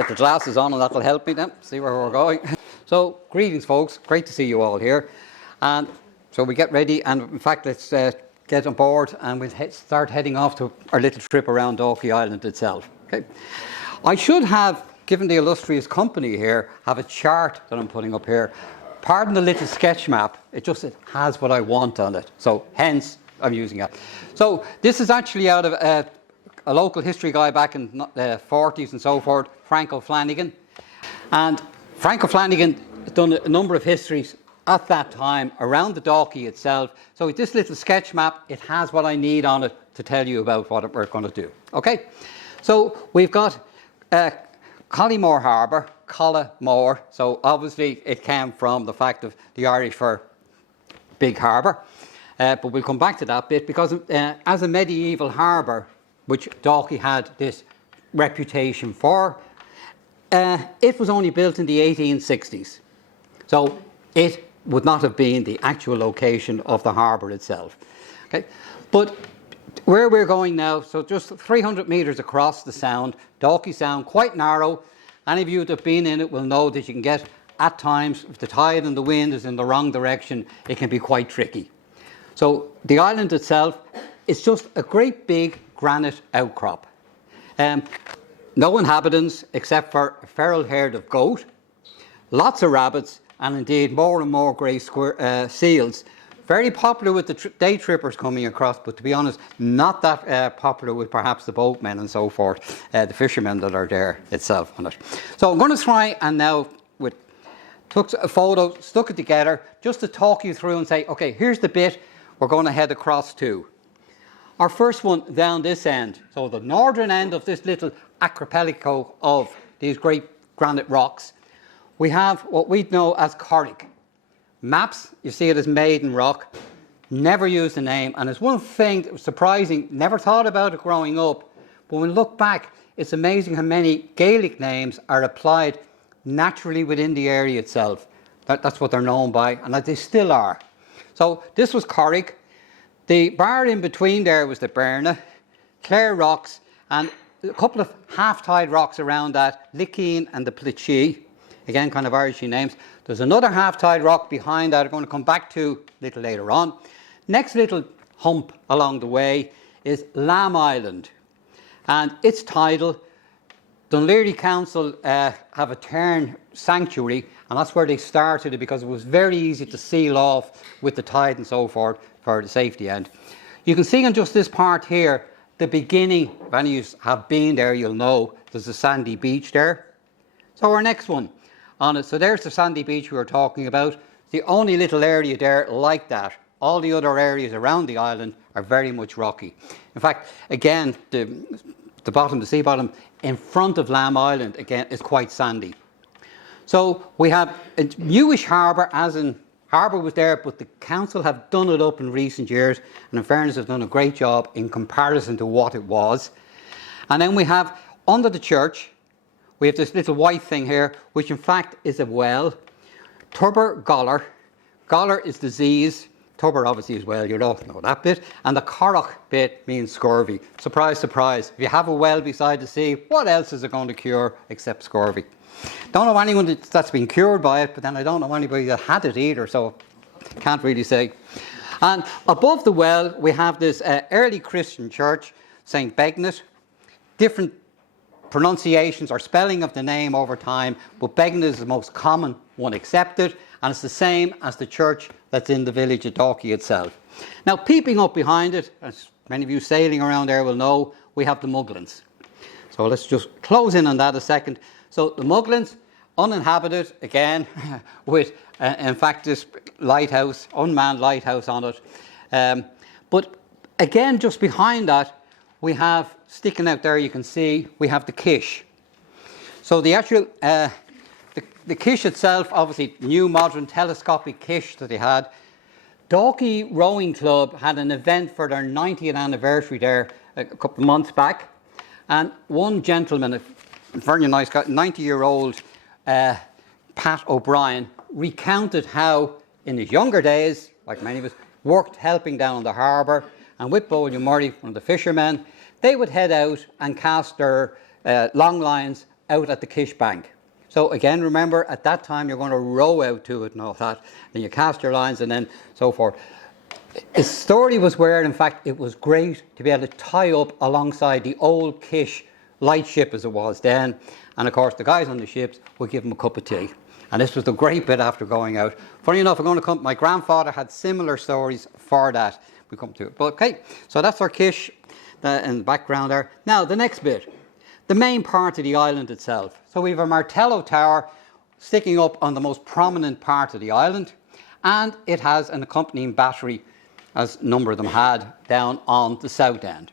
get the glasses on and that'll help me then, see where we're going. So, greetings folks, great to see you all here. And so we get ready, and in fact let's get on board and we'll start heading off to our little trip around Dalkey Island itself. Okay. I should have, given the illustrious company here, have a chart that I'm putting up here. Pardon the little sketch map, it has what I want on it, so hence I'm using it. So this is actually out of a local history guy back in the 40s and so forth, Frank O'Flanagan. And Frank O'Flanagan has done a number of histories at that time around the Dalkey itself. So with this little sketch map, it has what I need on it to tell you about what we're going to do. Okay, so we've got Collymore Harbour, Collamore. So obviously it came from the fact of the Irish for big harbour. But we'll come back to that bit because as a medieval harbour, which Dalkey had this reputation for, it was only built in the 1860s. So it would not have been the actual location of the harbour itself. Okay, but where we're going now, so just 300 metres across the sound, Dalkey Sound, quite narrow. Any of you that have been in it will know that you can get, at times, if the tide and the wind is in the wrong direction, it can be quite tricky. So the island itself is just a great big granite outcrop. No inhabitants except for a feral herd of goat, lots of rabbits, and indeed more and more grey seals. Very popular with the day trippers coming across, but to be honest, not that popular with perhaps the boatmen and so forth, the fishermen that are there itself on it. So I'm going to try and now, took a photo, stuck it together, just to talk you through and say, okay, here's the bit we're going to head across to. Our first one down this end, so the northern end of this little archipelago of these great granite rocks, we have what we know as Quarrying. Maps, you see it as Maiden Rock, never used the name, and it's one thing that was surprising, never thought about it growing up, but when we look back, it's amazing how many Gaelic names are applied naturally within the area itself. That's what they're known by, and that they still are. So this was Quarrying. The bar in between there was the Berna, Clare Rocks, and a couple of half-tide rocks around that, Lickeen and the Plitchie. Again, kind of Irishy names. There's another half-tide rock behind that I'm going to come back to a little later on. Next little hump along the way is Lamb Island. And its title, Dunleary Council have a Tern sanctuary, and that's where they started it because it was very easy to seal off with the tide and so forth for the safety end. You can see on just this part here, the beginning, if any of you have been there, you'll know there's a sandy beach there. So our next one on it, so there's the sandy beach we were talking about. The only little area there like that. All the other areas around the island are very much rocky. In fact, again, the bottom, the sea bottom, in front of Lamb Island, again, is quite sandy. So we have a newish harbour, as in harbour was there, but the council have done it up in recent years, and in fairness have done a great job in comparison to what it was. And then we have, under the church, we have this little white thing here, which in fact is a well. Tubber Goller. Goller is disease. Tubber obviously as well, you don't know that bit. And the Corroch bit means scurvy. Surprise, surprise. If you have a well beside the sea, what else is it going to cure except scurvy? Don't know anyone that's been cured by it, but then I don't know anybody that had it either, so can't really say. And above the well, we have this early Christian church, St. Begnet. Different pronunciations or spelling of the name over time, but Begnet is the most common one accepted, and it's the same as the church that's in the village of Dalkey itself. Now, peeping up behind it, as many of you sailing around there will know, we have the Muglins. So let's just close in on that a second. So the Muglins, uninhabited again, with in fact this lighthouse, unmanned lighthouse on it. But again, just behind that, we have, sticking out there you can see, we have the Kish. So the actual, the Kish itself, obviously new modern telescopic Kish that they had. Dalkey Rowing Club had an event for their 90th anniversary there a couple of months back. And one gentleman, a very nice guy, 90-year-old Pat O'Brien, recounted how in his younger days, like many of us, worked helping down on the harbour, and with Bollion Murray, one of the fishermen, they would head out and cast their long lines out at the Kish Bank. So again, remember, at that time, you're going to row out to it and all that. Then you cast your lines and then so forth. His story was where, in fact, it was great to be able to tie up alongside the old Kish lightship as it was then. And of course, the guys on the ships would give him a cup of tea. And this was the great bit after going out. Funny enough, my grandfather had similar stories for that. We come to it. But okay, so that's our Kish in the background there. Now, the next bit, the main part of the island itself. So we have a Martello tower sticking up on the most prominent part of the island, and it has an accompanying battery, as a number of them had, down on the south end.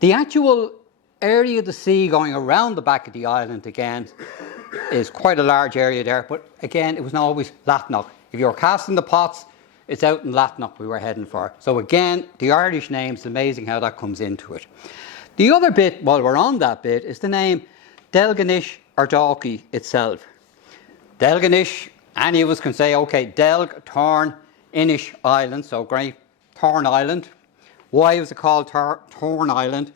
The actual area of the sea going around the back of the island again is quite a large area there, but again, it was not always Latnock. If you were casting the pots, it's out in Latnock we were heading for. So again, the Irish name's amazing how that comes into it. The other bit, while we're on that bit, is the name Delganish or Dalkey itself. Delganish, any of us can say, okay, Delg, Torn, Inish Island, so great, Torn Island. Why was it called Torn Island?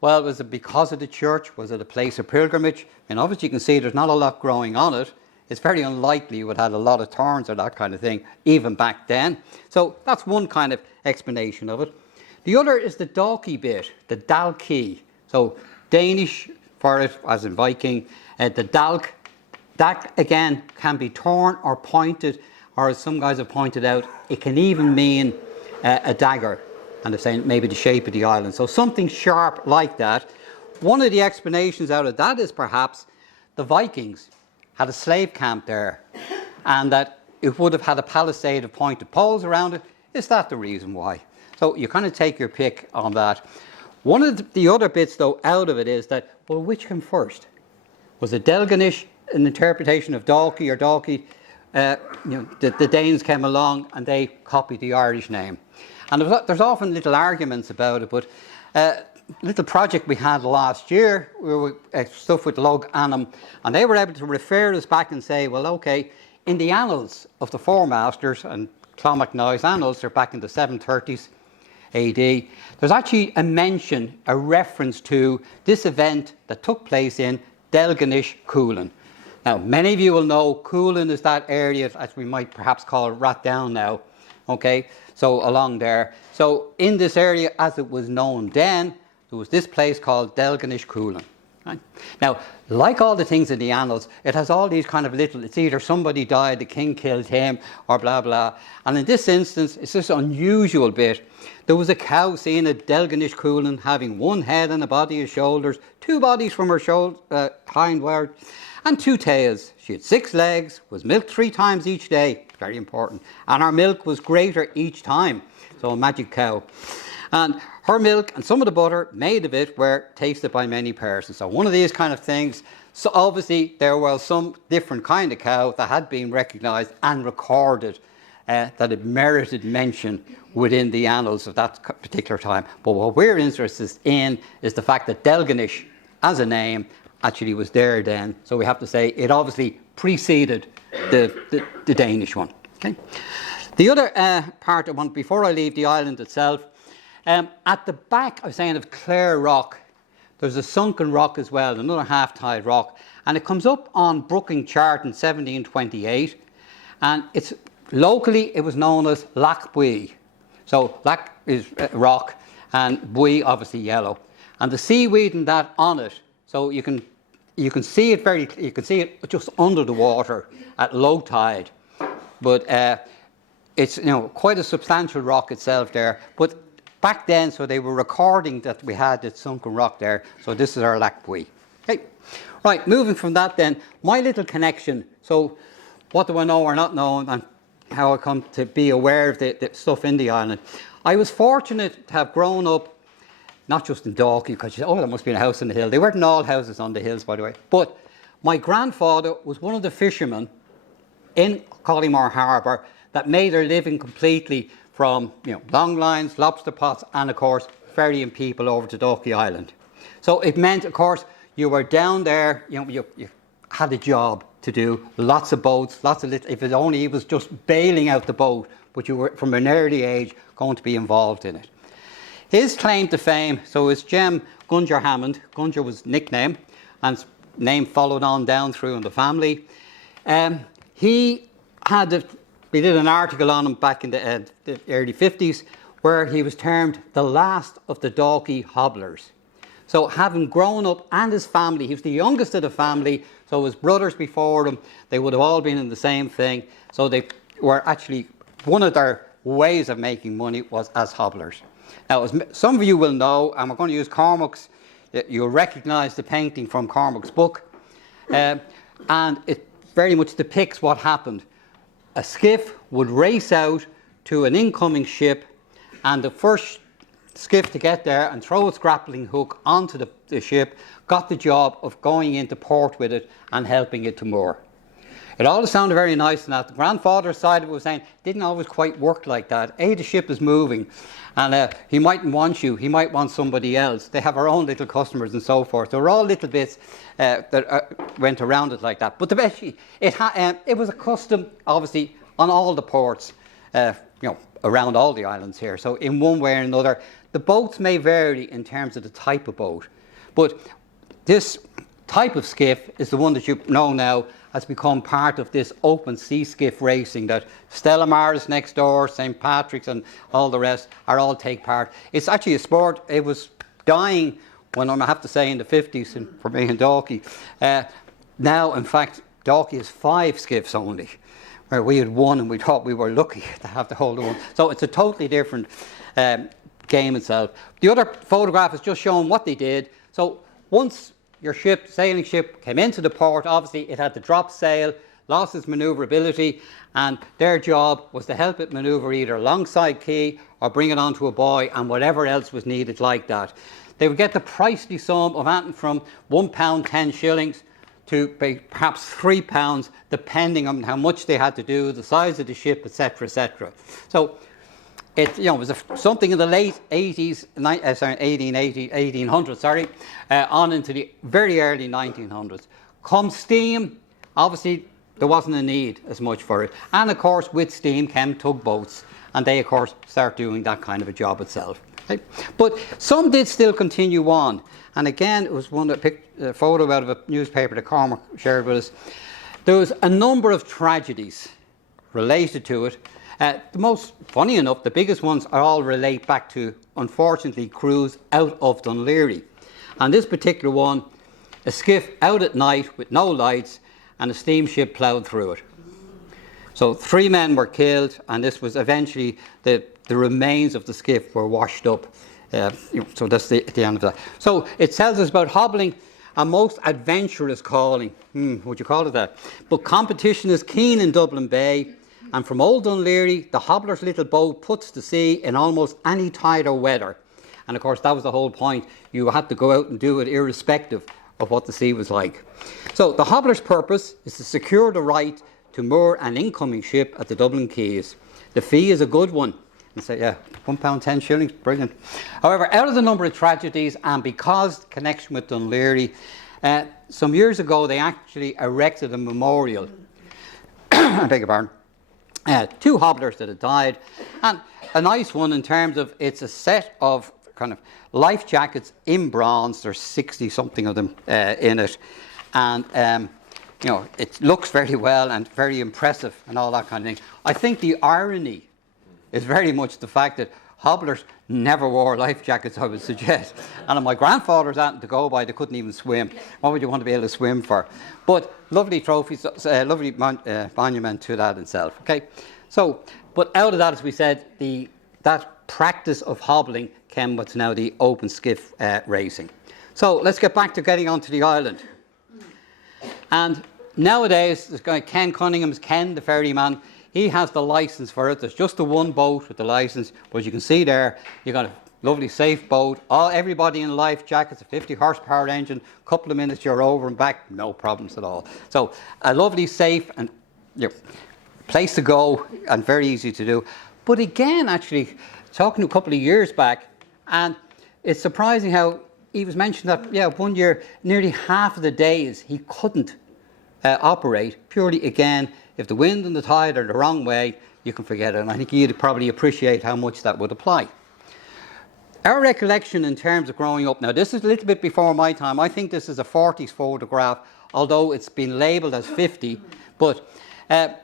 Well, was it because of the church? Was it a place of pilgrimage? And obviously you can see there's not a lot growing on it. It's very unlikely you would have had a lot of thorns or that kind of thing, even back then. So that's one kind of explanation of it. The other is the Dalkey bit, the Dalkey. So Danish for it, as in Viking, the Dalk. That again can be torn or pointed, or as some guys have pointed out, it can even mean a dagger. And they're saying maybe the shape of the island. So something sharp like that. One of the explanations out of that is perhaps the Vikings had a slave camp there, and that it would have had a palisade of pointed poles around it. Is that the reason why? So you kind of take your pick on that. One of the other bits, though, out of it is that, well, which came first? Was it Delganish, an interpretation of Dalkey, or Dalkey? The Danes came along and they copied the Irish name. And there's often little arguments about it, but little project we had last year, we were stuff with Log Annam, and they were able to refer us back and say, well, okay, in the annals of the Four Masters, and Clonmacnoise annals, they're back in the 730s AD, there's actually a mention, a reference to this event that took place in Delganish Coolin. Now, many of you will know Coolin is that area, as we might perhaps call it, Rathdown now, okay, so along there. So in this area, as it was known then, there was this place called Delganish Coolin. Right? Now, like all the things in the annals, it has all these kind of little, it's either somebody died, the king killed him, or blah, blah. And in this instance, it's this unusual bit. There was a cow seen at Delganish Coolin having one head and a body of shoulders, two bodies from her hindward, and two tails. She had 6 legs, was milked 3 times each day, very important, and her milk was greater each time. So a magic cow. And her milk and some of the butter made of it were tasted by many persons. So one of these kind of things. So obviously there was some different kind of cow that had been recognised and recorded that it merited mention within the annals of that particular time. But what we're interested in is the fact that Delganish as a name actually was there then. So we have to say it obviously preceded the Danish one. Okay. The other part I want, before I leave the island itself, at the back, I was saying, of Clare Rock, there's a sunken rock as well, another half-tide rock, and it comes up on Brooking chart in 1728, and it's locally it was known as Lac Bui. So Lac is rock, and Bui obviously yellow, and the seaweed and that on it. So you can see it you can see it just under the water at low tide, but it's quite a substantial rock itself there, but. Back then, so they were recording that we had this sunken rock there. So this is our Lac Bui. Okay, right. Moving from that, then my little connection. So, what do I know or not know, and how I come to be aware of the stuff in the island. I was fortunate to have grown up, not just in Dalkey, because you say, oh, there must be a house on the hill. They weren't all houses on the hills, by the way. But my grandfather was one of the fishermen in Collymore Harbour that made their living completely from long lines, lobster pots, and of course ferrying people over to Dalkey Island. So it meant, of course, you were down there. You had a job to do, lots of boats, lots of little. If it was just bailing out the boat, but you were from an early age going to be involved in it. His claim to fame, so it's Jem Gunjar Hammond. Gunjar was nickname, and name followed on down through in the family. We did an article on him back in the early 50s where he was termed the last of the Dalkey Hublers. So having grown up, and his family, he was the youngest of the family, so his brothers before him, they would have all been in the same thing. So they were actually, one of their ways of making money was as hobblers. Now, as some of you will know, and we're going to use Cormac's, you'll recognise the painting from Cormac's book, and it very much depicts what happened. A skiff would race out to an incoming ship, and the first skiff to get there and throw its grappling hook onto the ship got the job of going into port with it and helping it to moor. It all sounded very nice, and that the grandfather's side of it was saying didn't always quite work like that. The ship is moving, and he mightn't want you, he might want somebody else. They have our own little customers and so forth. There were all little bits that went around it like that. But it was a custom, obviously, on all the ports, around all the islands here. So in one way or another, the boats may vary in terms of the type of boat, but this type of skiff is the one that you know now has become part of this open sea skiff racing that Stella Maris next door, St. Patrick's and all the rest are all take part. It's actually a sport. It was dying when, I have to say, in the 50s for me in Dalkey. Now, in fact, Dalkey has 5 skiffs only, where we had one and we thought we were lucky to have the whole one. So it's a totally different game itself. The other photograph is just showing what they did. So once your sailing ship came into the port, obviously it had to drop sail, lost its manoeuvrability, and their job was to help it manoeuvre either alongside quay or bring it onto a buoy and whatever else was needed like that. They would get the pricely sum of anything from £1 10 shillings to perhaps £3, depending on how much they had to do, the size of the ship, etc., etc. So it was something in the late 1800s, on into the very early 1900s. Come steam, obviously there wasn't a need as much for it. And of course, with steam came tugboats, and they of course start doing that kind of a job itself. Okay? But some did still continue on. And again, it was one that picked a photo out of a newspaper that Cormac shared with us. There was a number of tragedies related to it. The most, funny enough, the biggest ones all relate back to, unfortunately, crews out of Dunleary. And this particular one, a skiff out at night with no lights and a steamship ploughed through it. So 3 men were killed, and this was eventually the remains of the skiff were washed up. So that's the end of that. So it tells us about hobbling, a most adventurous calling. Would you call it that? But competition is keen in Dublin Bay. And from old Dunleary, the hobbler's little boat puts to sea in almost any tide or weather. And of course, that was the whole point. You had to go out and do it irrespective of what the sea was like. So the hobbler's purpose is to secure the right to moor an incoming ship at the Dublin quays. The fee is a good one. And say, yeah, £1 10 shillings, brilliant. However, out of the number of tragedies, and because connection with Dunleary, some years ago they actually erected a memorial. I beg your pardon. 2 hobblers that had died, and a nice one in terms of it's a set of kind of life jackets in bronze. There's 60 something of them in it, and it looks very well and very impressive and all that kind of thing. I think the irony is very much the fact that hobblers never wore life jackets, I would suggest. And on my grandfather's out to go by, they couldn't even swim. What would you want to be able to swim for? But lovely trophies, lovely monument to that itself. Okay, so but out of that, as we said, that practice of hobbling came what's now the open skiff racing. So let's get back to getting onto the island. And nowadays, this guy Ken Cunningham's Ken, the ferryman. He has the license for it. There's just the one boat with the license, but you can see there, you've got a lovely safe boat. Everybody in life jackets, a 50 horsepower engine, a couple of minutes you're over and back, no problems at all. So a lovely, safe and place to go and very easy to do. But again, actually, talking a couple of years back, and it's surprising how he was mentioning that, one year, nearly half of the days he couldn't operate, purely again, if the wind and the tide are the wrong way, you can forget it. And I think you'd probably appreciate how much that would apply. Our recollection in terms of growing up, now this is a little bit before my time. I think this is a 40s photograph, although it's been labelled as 50. But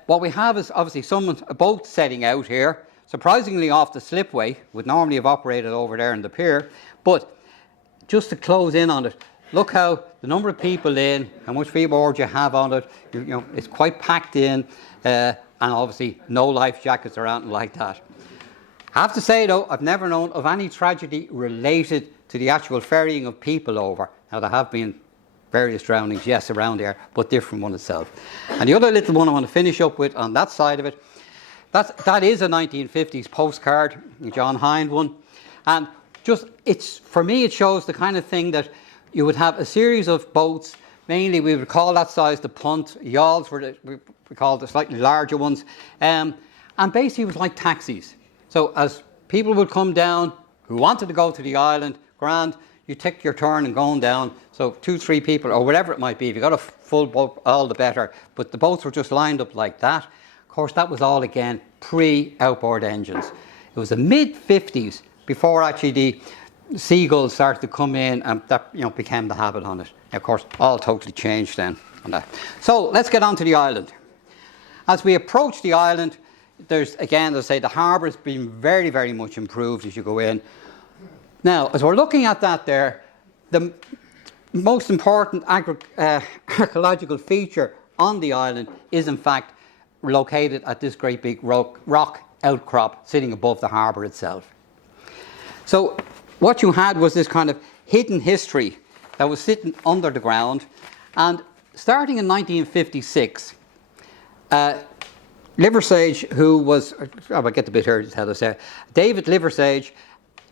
what we have is obviously a boat setting out here, surprisingly off the slipway, would normally have operated over there in the pier. But just to close in on it, look how the number of people in, how much freeboard you have on it. You know, it's quite packed in, and obviously no life jackets or anything like that. I have to say though, I've never known of any tragedy related to the actual ferrying of people over. Now there have been various drownings, yes, around there, but different one itself. And the other little one I want to finish up with on that side of it, that is a 1950s postcard, a John Hind one. And for me it shows the kind of thing that you would have a series of boats, mainly we would call that size the punt, yawls were we call the slightly larger ones, and basically it was like taxis. So as people would come down who wanted to go to the island, grand, you take your turn and going down. So 2, 3 people or whatever it might be. If you got a full boat, all the better. But the boats were just lined up like that. Of course, that was all again pre-outboard engines. It was the mid-50s before actually the seagulls started to come in, and that became the habit on it. Of course, all totally changed then on that. So let's get on to the island. As we approach the island, there's, again, as I say, the harbour has been very, very much improved as you go in. Now, as we're looking at that there, the most important archaeological feature on the island is, in fact, located at this great big rock outcrop sitting above the harbour itself. So what you had was this kind of hidden history that was sitting under the ground, and starting in 1956, Liversage, who was, I'll get the bit here, how to say, David Liversage,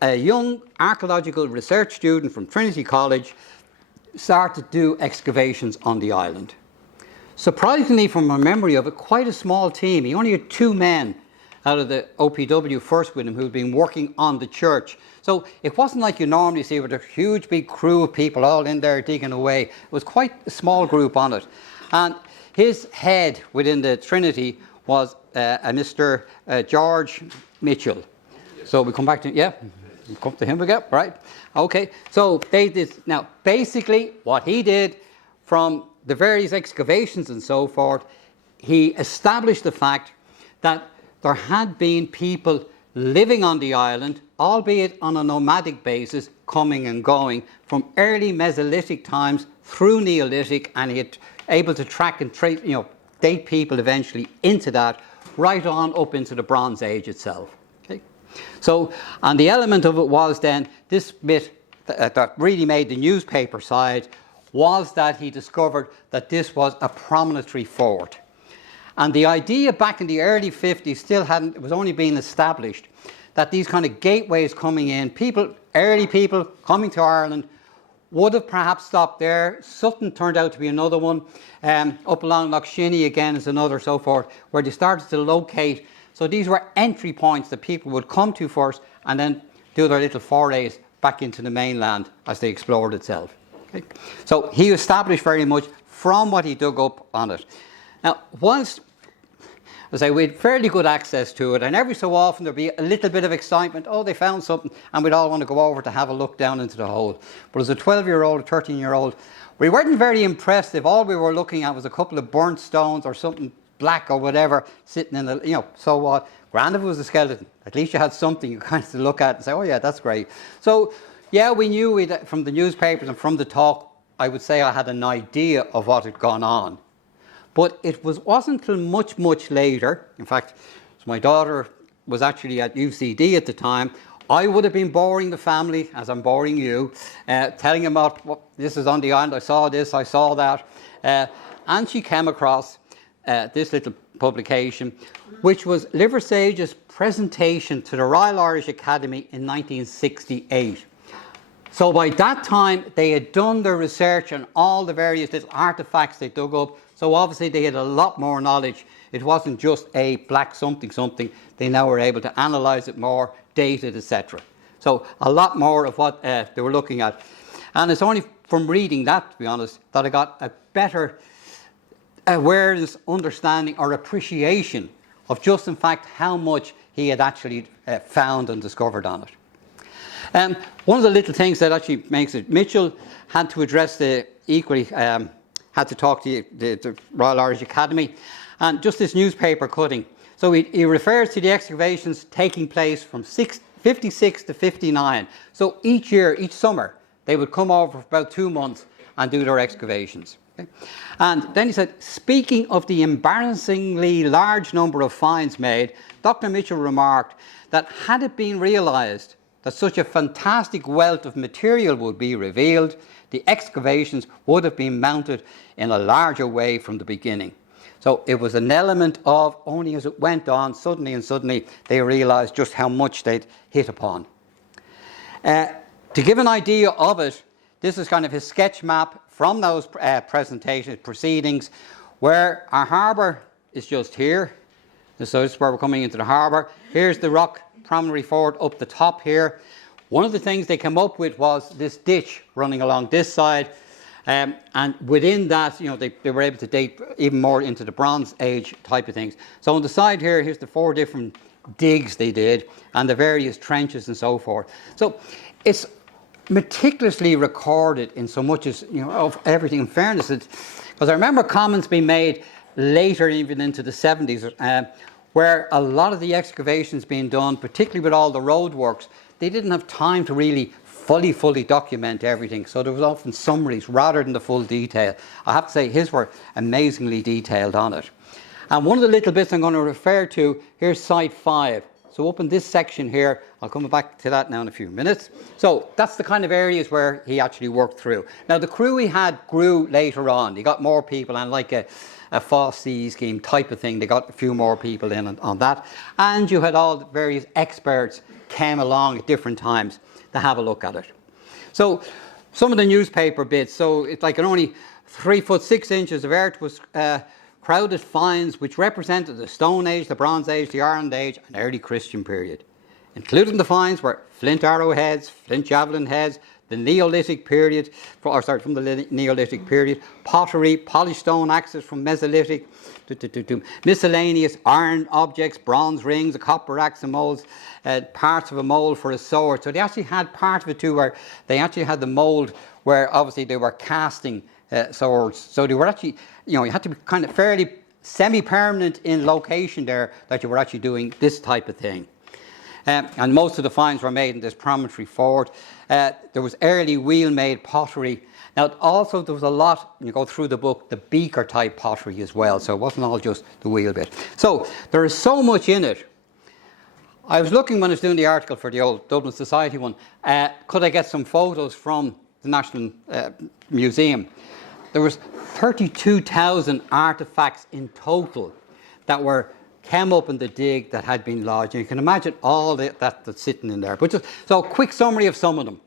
a young archaeological research student from Trinity College, started to do excavations on the island. Surprisingly, from my memory of it, quite a small team. He only had 2 men out of the OPW first with him who'd been working on the church. So it wasn't like you normally see with a huge big crew of people all in there digging away. It was quite a small group on it. And his head within the Trinity was a Mr. George Mitchell. So we come back to, yeah, we come to him again, right? Okay, so they did, now basically what he did from the various excavations and so forth, he established the fact that there had been people living on the island, albeit on a nomadic basis, coming and going from early Mesolithic times through Neolithic, and he had able to track and trace, date people eventually into that, right on up into the Bronze Age itself. Okay? So, and the element of it was then, this bit that really made the newspaper side, was that he discovered that this was a promontory fort. And the idea back in the early 50s it was only being established, that these kind of gateways coming in, early people coming to Ireland, would have perhaps stopped there. Sutton turned out to be another one. Up along Lough Shinny again is another, so forth, where they started to locate. So these were entry points that people would come to first and then do their little forays back into the mainland as they explored itself. Okay? So he established very much from what he dug up on it. Now, once, as I say, we had fairly good access to it, and every so often there'd be a little bit of excitement. Oh, they found something, and we'd all want to go over to have a look down into the hole. But as a 12-year-old, a 13-year-old, we weren't very impressed if all we were looking at was a couple of burnt stones or something black or whatever sitting in the, so what? Grand if it was a skeleton. At least you had something you kind of look at and say, oh yeah, that's great. So, yeah, we knew from the newspapers and from the talk, I would say I had an idea of what had gone on. But it wasn't until much, much later. In fact, my daughter was actually at UCD at the time. I would have been boring the family, as I'm boring you, telling them about this is on the island, I saw this, I saw that. And she came across this little publication, which was Liversage's presentation to the Royal Irish Academy in 1968. So by that time, they had done their research on all the various little artefacts they dug up. So obviously they had a lot more knowledge. It wasn't just a black something something. They now were able to analyse it more, date it, etc. So a lot more of what they were looking at. And it's only from reading that, to be honest, that I got a better awareness, understanding or appreciation of just in fact how much he had actually found and discovered on it. One of the little things that actually makes it, Mitchell had to address the equally, had to talk to the Royal Irish Academy, and just this newspaper cutting. So he refers to the excavations taking place from 56 to 59. So each year, each summer, they would come over for about 2 months and do their excavations. Okay? And then he said, speaking of the embarrassingly large number of finds made, Dr. Mitchell remarked that had it been realised that such a fantastic wealth of material would be revealed, the excavations would have been mounted in a larger way from the beginning. So it was an element of, only as it went on, suddenly they realised just how much they'd hit upon. To give an idea of it, this is kind of his sketch map from those proceedings, where our harbour is just here. So this is where we're coming into the harbour. Here's the rock promontory fort up the top here. One of the things they came up with was this ditch running along this side. And within that, you know, they were able to date even more into the Bronze Age type of things. So on the side here, here's the 4 different digs they did and the various trenches and so forth. So it's meticulously recorded in so much as, you know, of everything. In fairness, because I remember comments being made later, even into the 70s, where a lot of the excavations being done, particularly with all the road works, they didn't have time to really fully document everything. So there was often summaries rather than the full detail. I have to say his were amazingly detailed on it. And one of the little bits I'm going to refer to, here's site 5. So up in this section here, I'll come back to that now in a few minutes. So that's the kind of areas where he actually worked through. Now the crew he had grew later on. He got more people, and like a FOSSE scheme type of thing, they got a few more people in on that. And you had all the various experts came along at different times to have a look at it. So some of the newspaper bits, so it's like only 3 foot 6 inches of earth was crowded finds which represented the Stone Age, the Bronze Age, the Iron Age and early Christian period. Included in the finds were flint arrowheads, flint javelin heads, the Neolithic period, from the Neolithic period, pottery, polished stone axes from Mesolithic, miscellaneous iron objects, bronze rings, a copper axe and molds, parts of a mould for a sword. So they actually had part of it too, where they actually had the mould where obviously they were casting swords. So they were actually, you know, you had to be kind of fairly semi-permanent in location there that you were actually doing this type of thing. And most of the finds were made in this promontory fort. There was early wheel-made pottery. Now, also there was a lot, when you go through the book, the beaker type pottery as well. So it wasn't all just the wheel bit. So there is so much in it. I was looking when I was doing the article for the old Dublin Society one, could I get some photos from the National Museum? There was 32,000 artefacts in total that came up in the dig that had been lodged. And you can imagine all that's sitting in there. But just, so a quick summary of some of them.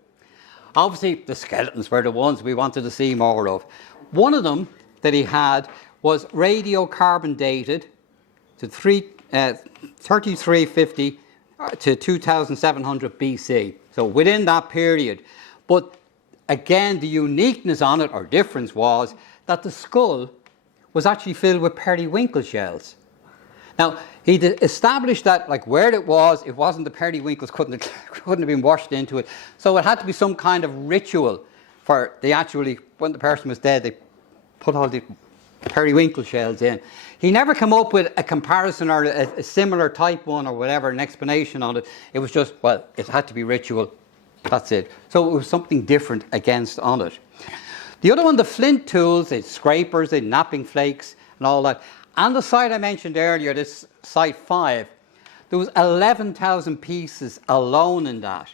Obviously, the skeletons were the ones we wanted to see more of. One of them that he had was radiocarbon dated to 3350 to 2700 BC. So within that period. But again, the uniqueness on it, or difference, was that the skull was actually filled with periwinkle shells. Now, he established that, like, where it wasn't the periwinkles, couldn't have been washed into it. So it had to be some kind of ritual for when the person was dead, they put all the periwinkle shells in. He never came up with a comparison or a similar type one or whatever, an explanation on it. It was just, well, it had to be ritual. That's it. So it was something different on it. The other one, the flint tools, the scrapers, the napping flakes and all that. And the site I mentioned earlier, this site 5, there was 11,000 pieces alone in that.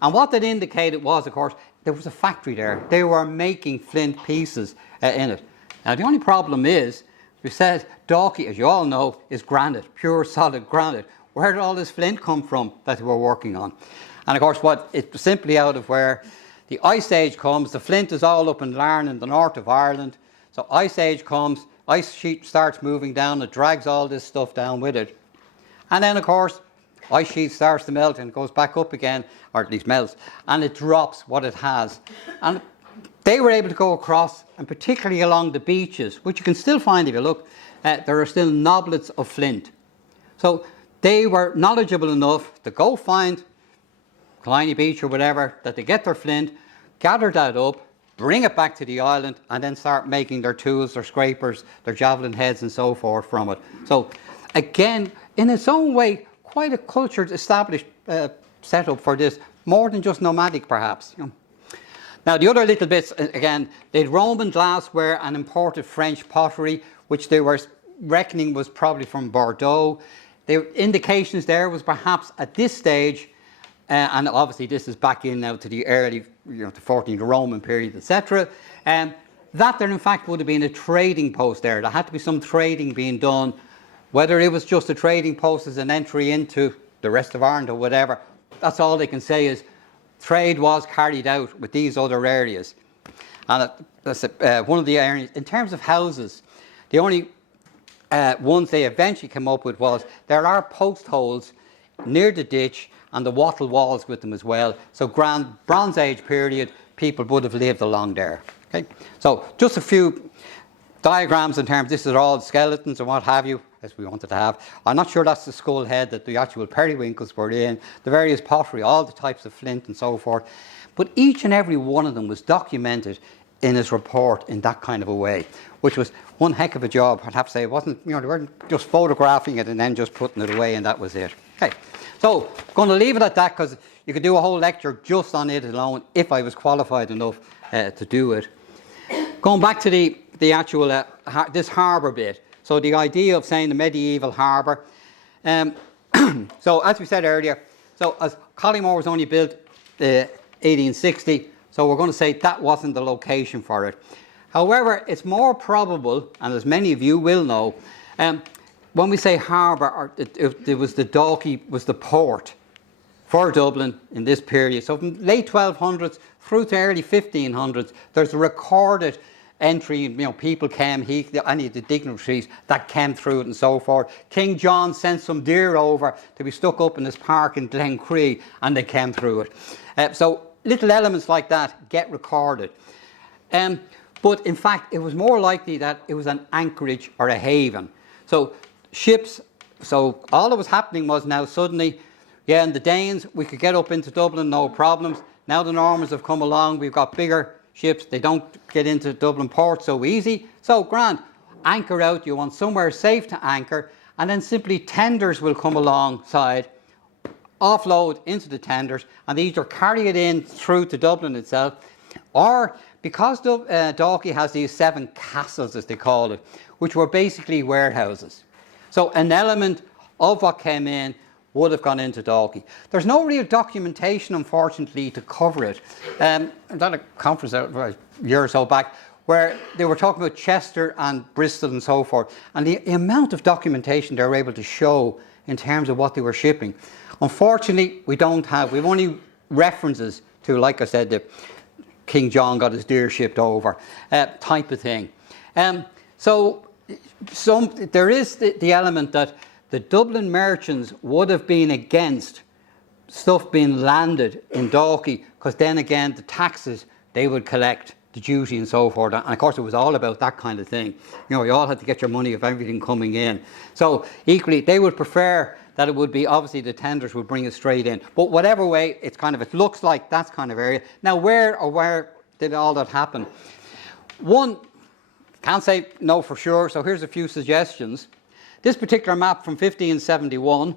And what that indicated was, of course, there was a factory there. They were making flint pieces in it. Now, the only problem is, we said Dalkey, as you all know, is granite, pure solid granite. Where did all this flint come from that they were working on? And of course, it's simply out of where the Ice Age comes. The flint is all up in Larne in the north of Ireland. So Ice Age comes, ice sheet starts moving down, it drags all this stuff down with it. And then, of course, ice sheet starts to melt and it goes back up again, or at least melts, and it drops what it has. And they were able to go across, and particularly along the beaches, which you can still find if you look, there are still knoblets of flint. So they were knowledgeable enough to go find Killiney Beach or whatever, that they get their flint, gather that up, bring it back to the island, and then start making their tools, their scrapers, their javelin heads and so forth from it. So again, in its own way, quite a cultured, established setup for this, more than just nomadic perhaps. You know. Now the other little bits, again, they had Roman glassware and imported French pottery, which they were reckoning was probably from Bordeaux. The indications there was perhaps at this stage, and obviously this is back in now to the early, the 14th Roman period, etc. That there in fact would have been a trading post there. There had to be some trading being done, whether it was just a trading post as an entry into the rest of Ireland or whatever. That's all they can say is trade was carried out with these other areas. And that's one of the areas. In terms of houses, the only ones they eventually came up with was there are post holes near the ditch and the wattle walls with them as well. So Bronze Age period, people would have lived along there. Okay, so just a few diagrams in terms, this is all skeletons and what have you, as we wanted to have. I'm not sure that's the skull head that the actual periwinkles were in, the various pottery, all the types of flint and so forth. But each and every one of them was documented in his report in that kind of a way, which was one heck of a job. I'd have to say it wasn't, they weren't just photographing it and then just putting it away and that was it. Okay, so I'm going to leave it at that because you could do a whole lecture just on it alone if I was qualified enough to do it. Going back to the actual, this harbour bit. So the idea of saying the medieval harbour. So as we said earlier, so as Collymore was only built 1860, so we're going to say that wasn't the location for it. However, it's more probable, and as many of you will know, when we say harbour, it was the Dalkey was the port for Dublin in this period. So from late 1200s through to early 1500s, there's a recorded entry, people came, any of the dignitaries that came through it and so forth. King John sent some deer over to be stuck up in his park in Glencree and they came through it. So little elements like that get recorded. But in fact, it was more likely that it was an anchorage or a haven. So ships, so all that was happening was now suddenly, and the Danes, we could get up into Dublin, no problems. Now the Normans have come along, we've got bigger ships, they don't get into Dublin port so easy. So grand, anchor out, you want somewhere safe to anchor, and then simply tenders will come alongside, offload into the tenders, and they either carry it in through to Dublin itself, or because Dalkey has these 7 castles, as they call it, which were basically warehouses. So an element of what came in would have gone into Dalkey. There's no real documentation, unfortunately, to cover it. I done a conference a year or so back where they were talking about Chester and Bristol and so forth, and the amount of documentation they were able to show in terms of what they were shipping. Unfortunately, we've only references to, like I said, the King John got his deer shipped over type of thing. So there is the element that the Dublin merchants would have been against stuff being landed in Dalkey, because then again the taxes they would collect, the duty and so forth, and of course it was all about that kind of thing. You all had to get your money of everything coming in. So equally they would prefer that it would be, obviously the tenders would bring it straight in. But whatever way, it looks like that's kind of area. Now where did all that happen? One, can't say no for sure, so here's a few suggestions. This particular map from 1571,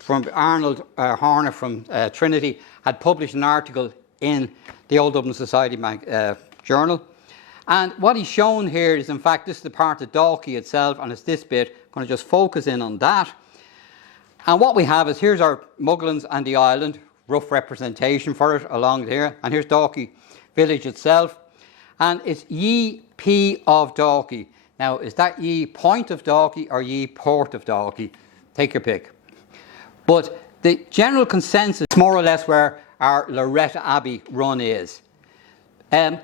from Arnold Horner from Trinity, had published an article in the Old Dublin Society journal. And what he's shown here is, in fact, this is the part of Dalkey itself, and it's this bit. I'm going to just focus in on that. And what we have is, here's our Muglins and the island, rough representation for it along there. And here's Dalkey village itself. And it's Ye P of Dalkey. Now, is that Ye Point of Dalkey or Ye Port of Dalkey? Take your pick. But the general consensus is more or less where our Loretta Abbey run is.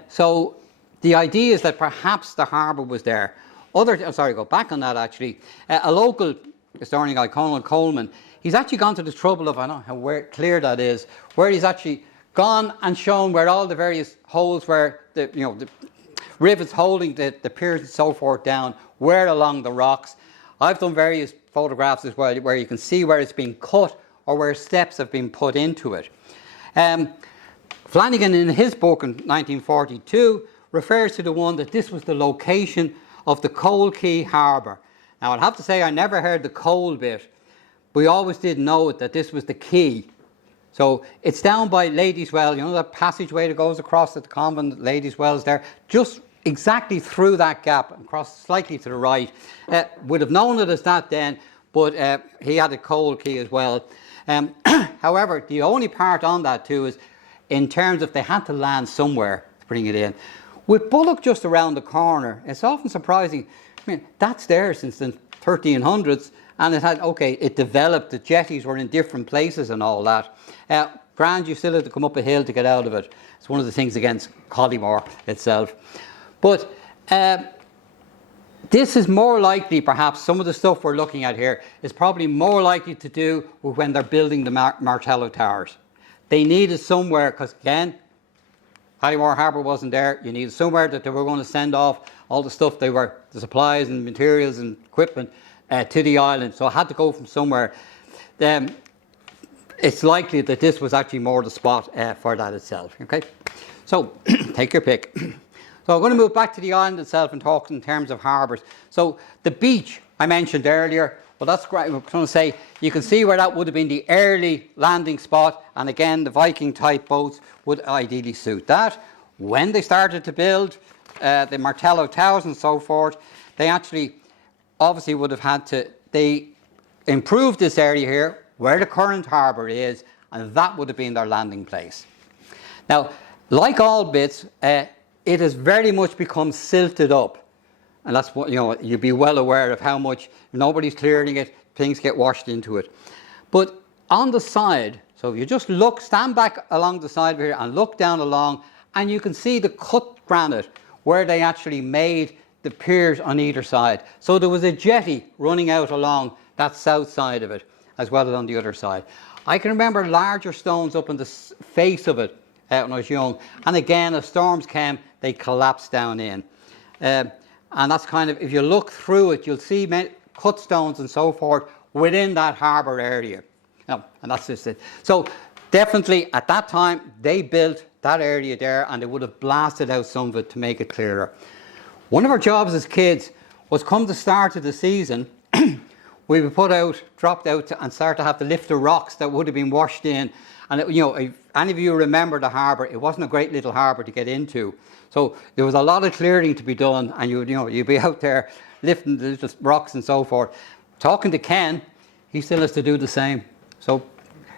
So the idea is that perhaps the harbour was there. Go back on that actually. A local historian guy, Colin Coleman, he's actually gone to the trouble of, I don't know how clear that is, where he's actually gone and shown where all the various holes where the rivets holding the piers and so forth down were along the rocks. I've done various photographs as well where you can see where it's been cut or where steps have been put into it. Flanagan, in his book in 1942, refers to the one that this was the location of the Coal Quay harbour. Now, I'll have to say I never heard the coal bit. We always did know it, that this was the quay. So it's down by Ladies' Well, you know that passageway that goes across at the convent, Ladies' Wells there, just exactly through that gap, and across slightly to the right. Would have known it as that then, but he had a coal quay as well. However, the only part on that too is, in terms of they had to land somewhere to bring it in. With Bullock just around the corner, it's often surprising. I mean, that's there since the 1300s, and it developed, the jetties were in different places and all that. Grand, you still had to come up a hill to get out of it. It's one of the things against Collymore itself. But this is more likely, perhaps, some of the stuff we're looking at here is probably more likely to do with when they're building the Martello towers. They needed somewhere, because again, Collymore Harbour wasn't there. You needed somewhere that they were going to send off all the stuff the supplies and materials and equipment to the island. So it had to go from somewhere. It's likely that this was actually more the spot for that itself. Okay, so take your pick. So I'm going to move back to the island itself and talk in terms of harbours. So the beach I mentioned earlier, well, that's great. I'm going to say you can see where that would have been the early landing spot, and again the Viking type boats would ideally suit that. When they started to build the Martello towers and so forth, they actually obviously would have had to, they improved this area here where the current harbour is, and that would have been their landing place. Now, like all bits, it has very much become silted up. And that's what, you know, you'd be well aware of how much, nobody's clearing it, things get washed into it. But on the side, so if you just look, stand back along the side of here and look down along, and you can see the cut granite where they actually made the piers on either side. So there was a jetty running out along that south side of it, as well as on the other side. I can remember larger stones up on the face of it when I was young. And again, as storms came, they collapsed down in. And that's kind of, if you look through it, you'll see cut stones and so forth within that harbour area. And that's just it. So definitely at that time, they built that area there, and they would have blasted out some of it to make it clearer. One of our jobs as kids was, come the start of the season, we would dropped out and start to have to lift the rocks that would have been washed in. And if any of you remember the harbour, it wasn't a great little harbour to get into. So there was a lot of clearing to be done, and you'd be out there lifting the little rocks and so forth. Talking to Ken, he still has to do the same. So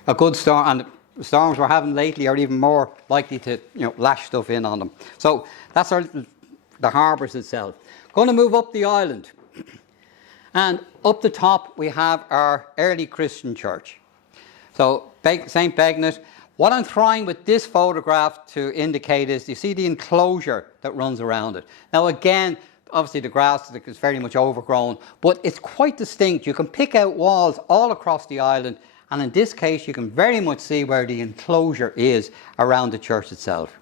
a good storm, and the storms we're having lately are even more likely to lash stuff in on them. So that's the harbours itself. Going to move up the island, and up the top we have our early Christian church. So St. Begnet. What I'm trying with this photograph to indicate is, you see the enclosure that runs around it. Now again, obviously the grass is very much overgrown, but it's quite distinct. You can pick out walls all across the island, and in this case you can very much see where the enclosure is around the church itself.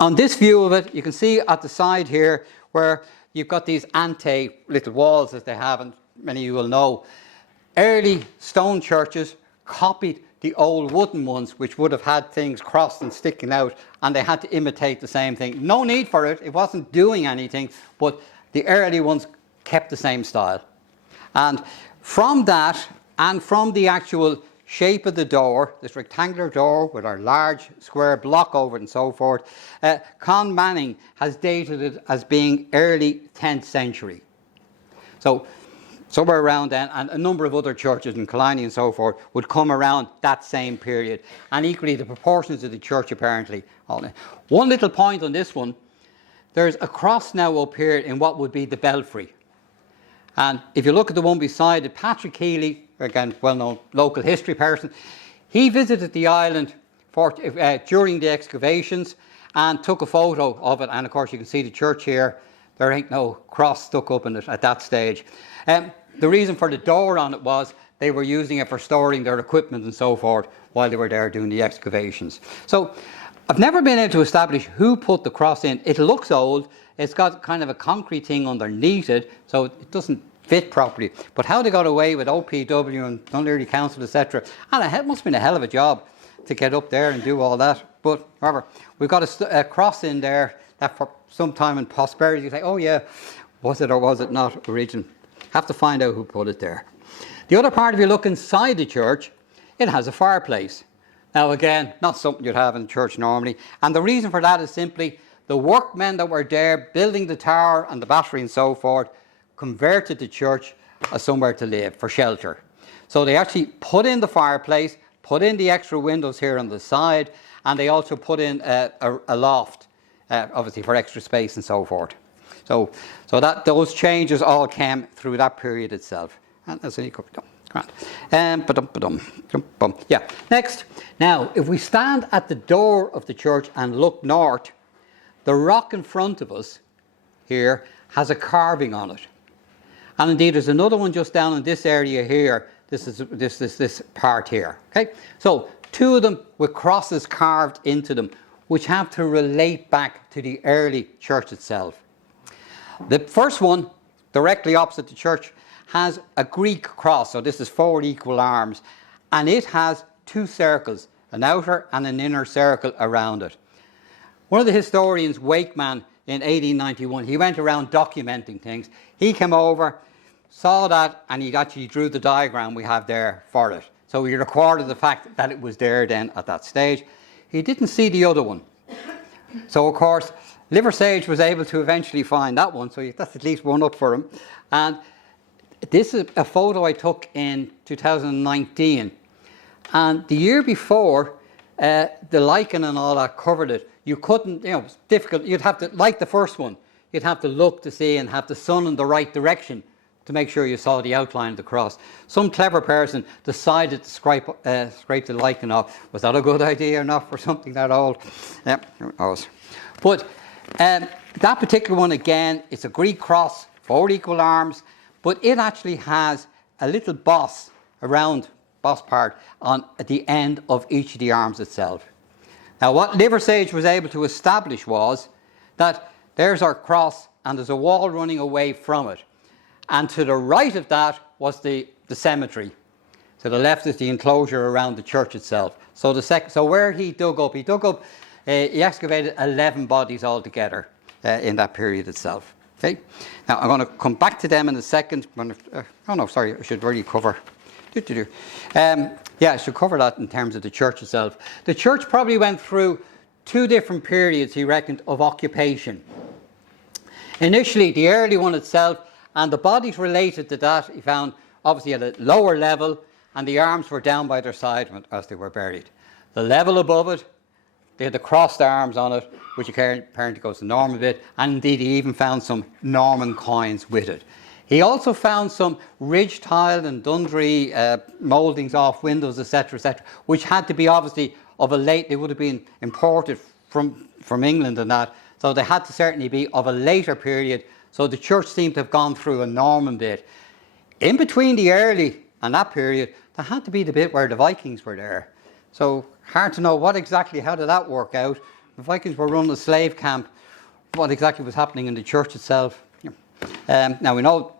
On this view of it, you can see at the side here where you've got these ante little walls that they have, and many of you will know. Early stone churches copied the old wooden ones, which would have had things crossed and sticking out, and they had to imitate the same thing. No need for it, it wasn't doing anything, but the early ones kept the same style. And from that, and from the actual shape of the door, this rectangular door with our large square block over it and so forth, Con Manning has dated it as being early 10th century. So somewhere around then, and a number of other churches in Killiney and so forth would come around that same period. And equally the proportions of the church apparently. One little point on this one, there's a cross now up here in what would be the belfry. And if you look at the one beside it, Patrick Healy, again well-known local history person, he visited the island during the excavations and took a photo of it. And of course you can see the church here. There ain't no cross stuck up in it at that stage. The reason for the door on it was they were using it for storing their equipment and so forth while they were there doing the excavations. So I've never been able to establish who put the cross in. It looks old. It's got kind of a concrete thing underneath it, so it doesn't fit properly. But how they got away with OPW and Dunleary Council, etc., and it must have been a hell of a job to get up there and do all that. But however, we've got a cross in there that for some time in prosperity you say, oh yeah, was it or was it not original? Have to find out who put it there. The other part, if you look inside the church, it has a fireplace. Now again, not something you'd have in church normally. And the reason for that is simply the workmen that were there building the tower and the battery and so forth converted the church as somewhere to live, for shelter. So they actually put in the fireplace, put in the extra windows here on the side, and they also put in a loft, obviously for extra space and so forth. So that those changes all came through that period itself. And that's a could be done. Yeah. Next. Now, if we stand at the door of the church and look north, the rock in front of us here has a carving on it. And indeed, there's another one just down in this area here. This is this part here. Okay. So two of them with crosses carved into them, which have to relate back to the early church itself. The first one, directly opposite the church, has a Greek cross. So this is 4 equal arms, and it has 2 circles, an outer and an inner circle around it. One of the historians, Wakeman, in 1891, he went around documenting things. He came over, saw that, and he actually drew the diagram we have there for it. So he recorded the fact that it was there then at that stage. He didn't see the other one. So of course, Liversedge was able to eventually find that one, so that's at least one up for him. And this is a photo I took in 2019. And the year before, the lichen and all that covered it. You couldn't, it was difficult. You'd have to, like the first one, you'd have to look to see and have the sun in the right direction to make sure you saw the outline of the cross. Some clever person decided to scrape the lichen off. Was that a good idea or not for something that old? Yeah, it was. But that particular one, again, it's a Greek cross, 4 equal arms, but it actually has a little boss part at the end of each of the arms itself. Now, what Liversedge was able to establish was that there's our cross and there's a wall running away from it. And to the right of that was the cemetery. To the left is the enclosure around the church itself. So where he excavated 11 bodies altogether in that period itself. Okay. Now I'm going to come back to them in a second. I should really cover. I should cover that in terms of the church itself. The church probably went through 2 different periods, he reckoned, of occupation. Initially, the early one itself, and the bodies related to that, he found obviously at a lower level, and the arms were down by their side as they were buried. The level above it, they had the crossed arms on it, which apparently goes to Norman bit, and indeed he even found some Norman coins with it. He also found some ridge tile and Dundry mouldings off windows, etc., which had to be obviously of a late, they would have been imported from England and that, so they had to certainly be of a later period. So the church seemed to have gone through a Norman bit. In between the early and that period, there had to be the bit where the Vikings were there. So hard to know how did that work out. The Vikings were running a slave camp. What exactly was happening in the church itself? Now we know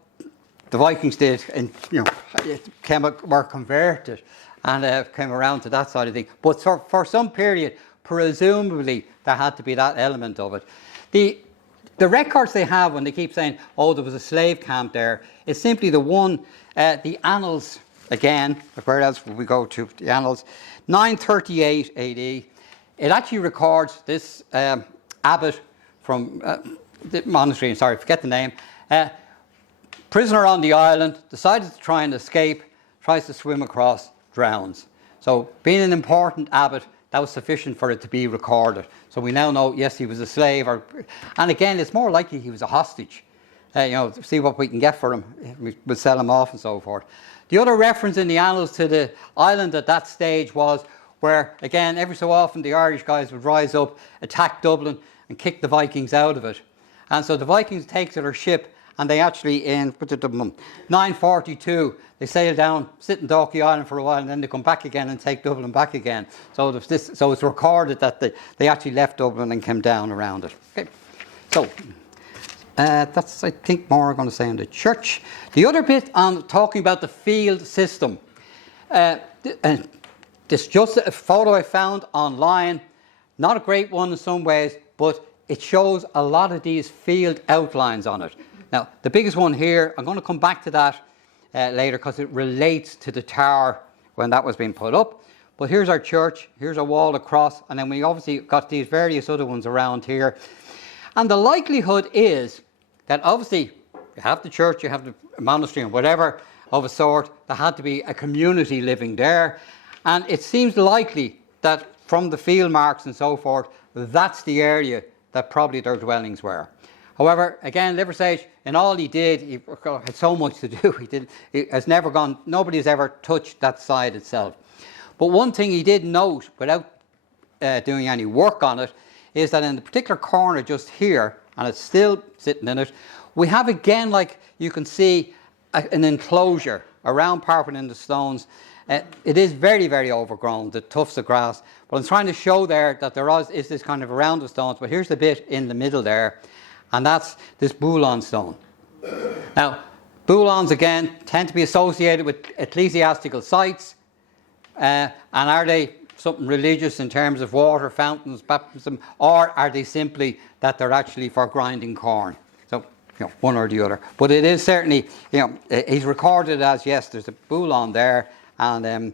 the Vikings did, and were converted and came around to that side of things. But for some period, presumably there had to be that element of it. The records they have when they keep saying, oh, there was a slave camp there, is simply the one, the Annals, again, where else would we go to? The Annals, 938 AD. It actually records this abbot from the monastery, forget the name, prisoner on the island, decided to try and escape, tries to swim across, drowns. So being an important abbot, that was sufficient for it to be recorded. So we now know, yes, he was a slave, and again, it's more likely he was a hostage. See what we can get for him. We'll sell him off and so forth. The other reference in the annals to the island at that stage was where, again, every so often the Irish guys would rise up, attack Dublin, and kick the Vikings out of it. And so the Vikings take to their ship, and they actually, in 942, they sail down, sit in Dalkey Island for a while, and then they come back again and take Dublin back again. So it's recorded that they actually left Dublin and came down around it. Okay. So That's, I think, more I'm going to say on the church. The other bit on talking about the field system. This just a photo I found online. Not a great one in some ways, but it shows a lot of these field outlines on it. Now, the biggest one here, I'm going to come back to that later because it relates to the tower when that was being put up. But here's our church, here's a wall across, and then we obviously got these various other ones around here. And the likelihood is that obviously you have the church, you have the monastery and whatever of a sort, there had to be a community living there. And it seems likely that from the field marks and so forth, that's the area that probably their dwellings were. However, again, Liversedge, in all he did, he had so much to do. He has never gone, nobody has ever touched that side itself. But one thing he did note, without doing any work on it, is that in the particular corner just here, and it's still sitting in it, we have again, like you can see, an enclosure around parapet in the stones. It is very, very overgrown, the tufts of grass. But I'm trying to show there that there is this kind of around the stones, but here's the bit in the middle there, and that's this Boulon stone. Now, Boulons, again, tend to be associated with ecclesiastical sites. And are they something religious in terms of water, fountains, baptism, or are they simply that they're actually for grinding corn? So, one or the other. But it is certainly, he's recorded as, yes, there's a Boulon there, and,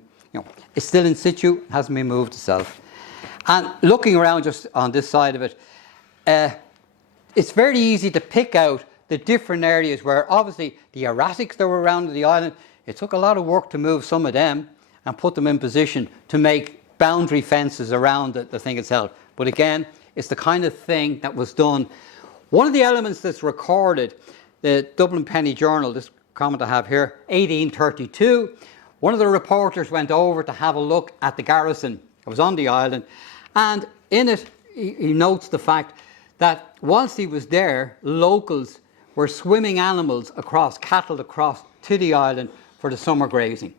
it's still in situ, hasn't been moved itself. And looking around just on this side of it, it's very easy to pick out the different areas where obviously the erratics that were around the island, it took a lot of work to move some of them and put them in position to make boundary fences around the thing itself. But again, it's the kind of thing that was done. One of the elements that's recorded, the Dublin Penny Journal, this comment I have here, 1832, one of the reporters went over to have a look at the garrison that was on the island, and in it he notes the fact that whilst he was there, locals were swimming animals across, cattle across to the island for the summer grazing.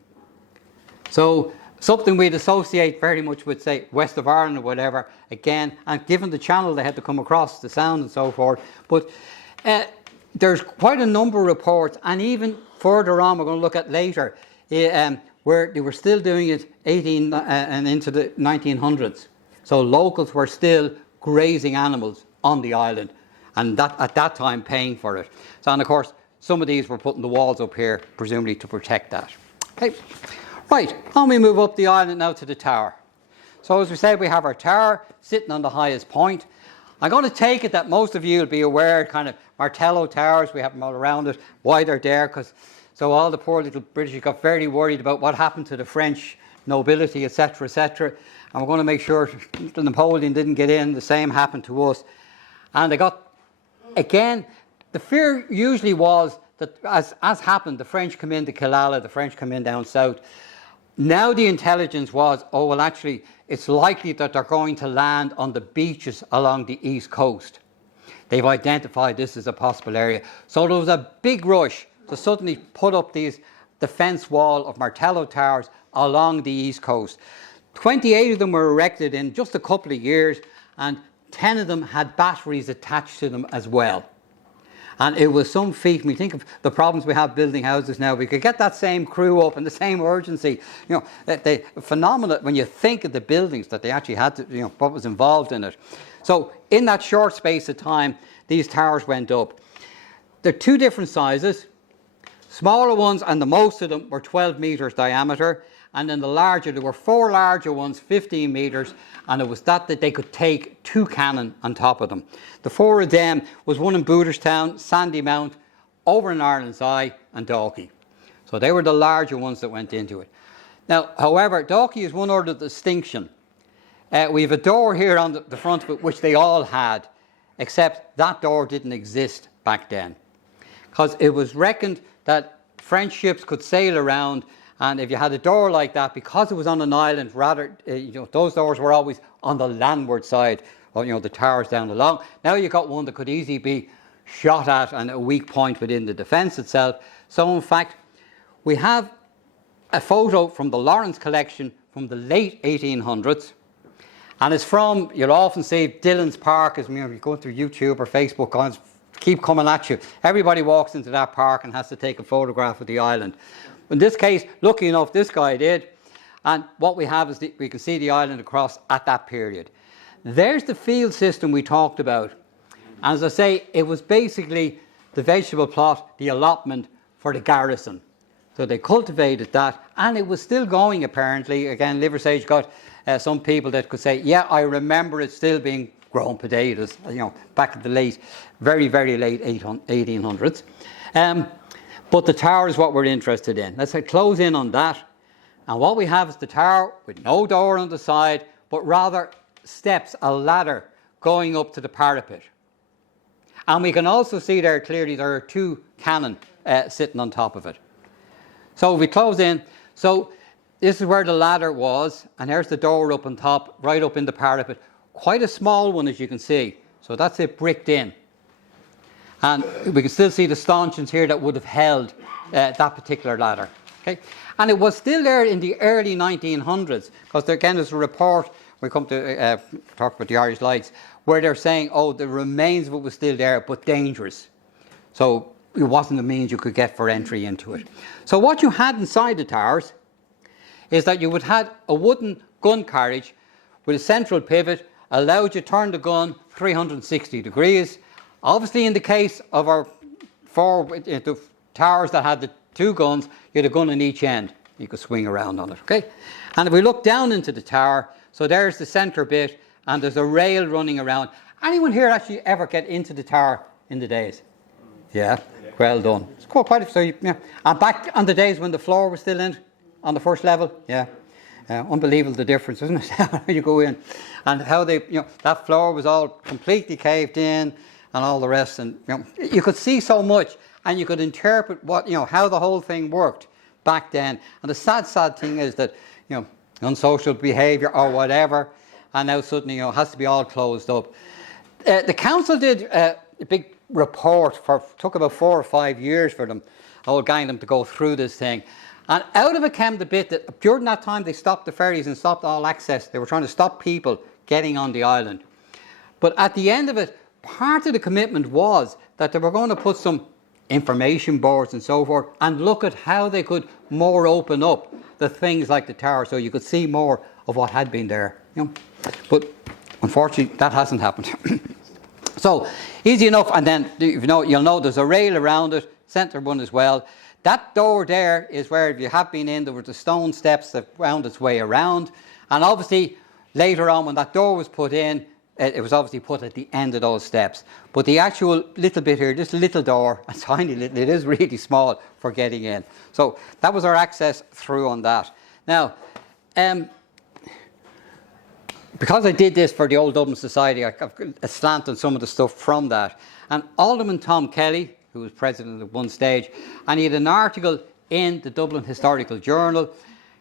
So something we'd associate very much with, say, west of Ireland or whatever, again, and given the channel they had to come across, the sound and so forth. But there's quite a number of reports, and even further on, we're going to look at later, where they were still doing it and into the 1900s. So locals were still grazing animals on the island, and that at that time paying for it. So, and of course, some of these were putting the walls up here, presumably to protect that. Okay. Right, and we move up the island now to the tower. So as we said, we have our tower sitting on the highest point. I'm going to take it that most of you will be aware, kind of Martello towers, we have them all around it, why they're there, because so all the poor little British got very worried about what happened to the French nobility, etc., etc. And we're going to make sure that Napoleon didn't get in, the same happened to us. And they got, again, the fear usually was that as happened, the French come into Killala, the French come in down south. Now the intelligence was, oh, well, actually, it's likely that they're going to land on the beaches along the east coast. They've identified this as a possible area. So there was a big rush to suddenly put up the fence wall of Martello towers along the east coast. 28 of them were erected in just a couple of years, and 10 of them had batteries attached to them as well. And it was some feat. When we think of the problems we have building houses now, we could get that same crew up and the same urgency. The phenomena, when you think of the buildings that they actually had to, what was involved in it. So in that short space of time, these towers went up. They're two different sizes. Smaller ones, and the most of them were 12 metres diameter. And then the larger, there were 4 larger ones, 15 metres, and it was that they could take 2 cannon on top of them. The 4 of them was one in Booterstown, Sandymount, over in Ireland's Eye, and Dalkey. So they were the larger ones that went into it. Now, however, Dalkey is one other distinction. We have a door here on the front of it, which they all had, except that door didn't exist back then. Because it was reckoned that French ships could sail around, and if you had a door like that, because it was on an island, rather, those doors were always on the landward side of, the towers down along. Now you got one that could easily be shot at and a weak point within the defence itself. So in fact, we have a photo from the Lawrence collection from the late 1800s. And it's from, you'll often see Dillon's Park, as you go through YouTube or Facebook, keep coming at you. Everybody walks into that park and has to take a photograph of the island. In this case, lucky enough, this guy did. And what we have is we can see the island across at that period. There's the field system we talked about. And as I say, it was basically the vegetable plot, the allotment for the garrison. So they cultivated that, and it was still going apparently. Again, Liversedge got some people that could say, yeah, I remember it still being grown potatoes, back at the very, very late 1800s. But the tower is what we're interested in. Let's close in on that. And what we have is the tower with no door on the side, but rather steps, a ladder going up to the parapet. And we can also see there clearly there are 2 cannon sitting on top of it. So if we close in, so this is where the ladder was, and there's the door up on top, right up in the parapet. Quite a small one, as you can see. So that's it bricked in. And we can still see the stanchions here that would have held that particular ladder. Okay? And it was still there in the early 1900s, because there again is a report, we come to talk about the Irish Lights, where they're saying, oh, the remains of it was still there, but dangerous. So it wasn't a means you could get for entry into it. So what you had inside the towers is that you would have a wooden gun carriage with a central pivot, allowed you to turn the gun 360 degrees. Obviously, in the case of our the towers that had the 2 guns, you had a gun on each end. You could swing around on it, okay? And if we look down into the tower, so there's the centre bit, and there's a rail running around. Anyone here actually ever get into the tower in the days? Yeah, well done. It's quite so. Yeah, and back on the days when the floor was still in, on the first level, yeah. Unbelievable the difference, isn't it? How you go in, and how they, that floor was all completely caved in, and all the rest, and you could see so much, and you could interpret what how the whole thing worked back then. And the sad thing is that unsocial behaviour or whatever, and now suddenly it has to be all closed up. The council did a big report took about 4 or 5 years for them, all gang them to go through this thing. And out of it came the bit that during that time they stopped the ferries and stopped all access. They were trying to stop people getting on the island. But at the end of it, part of the commitment was that they were going to put some information boards and so forth and look at how they could more open up the things like the tower so you could see more of what had been there. But unfortunately, that hasn't happened. So, easy enough, and then you'll know there's a rail around it, centre one as well. That door there is where, if you have been in, there were the stone steps that wound its way around. And obviously, later on, when that door was put in, it was obviously put at the end of those steps. But the actual little bit here, this little door, a tiny little, it is really small for getting in. So that was our access through on that. Now, because I did this for the Old Dublin Society, I've got a slant on some of the stuff from that. And Alderman Tom Kelly, who was president at one stage, and he had an article in the Dublin Historical Journal.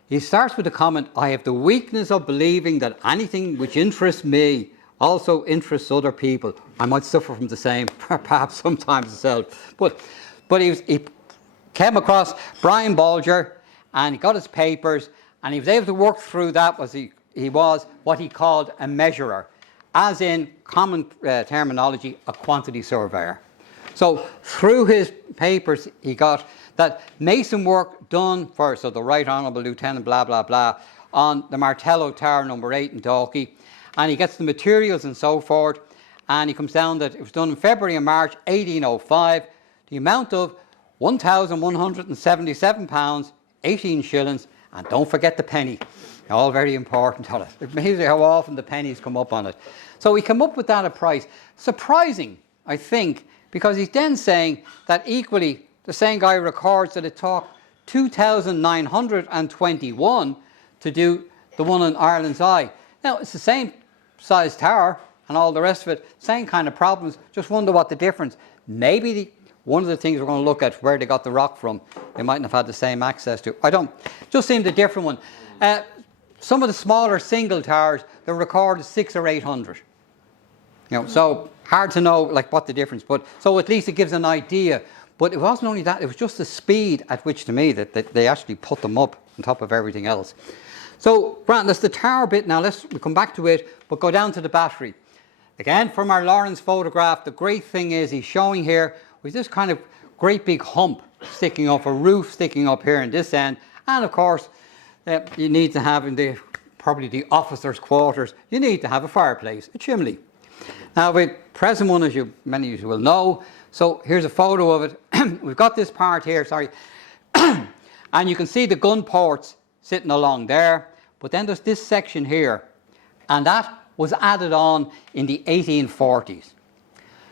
He starts with the comment, I have the weakness of believing that anything which interests me also interests other people. I might suffer from the same, perhaps sometimes myself. But he came across Brian Bolger, and he got his papers, and he was able to work through that. He was what he called a measurer, as in common terminology, a quantity surveyor. So through his papers, he got that mason work done for, so the Right Honourable Lieutenant blah, blah, blah, on the Martello Tower number 8 in Dalkey. And he gets the materials and so forth. And he comes down that it was done in February and March 1805. The amount of £1,177, 18 shillings. And don't forget the penny. All very important on it. It's amazing how often the pennies come up on it. So he came up with that at price. Surprising, I think, because he's then saying that equally, the same guy records that it took 2,921 to do the one in Ireland's Eye. Now, it's the same size tower and all the rest of it, same kind of problems. Just wonder what the difference. Maybe one of the things we're going to look at, where they got the rock from, they mightn't have had the same access to. Just seemed a different one. Some of the smaller single towers, the record is 600 or 800. So hard to know what the difference. But so at least it gives an idea. But it wasn't only that; it was just the speed at which, to me, that they actually put them up on top of everything else. So, Grant, that's the tower bit. Now we'll come back to it, but go down to the battery. again, from our Lawrence photograph, the great thing is he's showing here with this kind of great big hump sticking up, a roof sticking up here in this end. And of course, you need to have in probably the officers' quarters, you need to have a fireplace, a chimney. Now, the present one, as many of you will know, so here's a photo of it. We've got this part here, sorry, and you can see the gun ports sitting along there, but then there's this section here, and that was added on in the 1840s.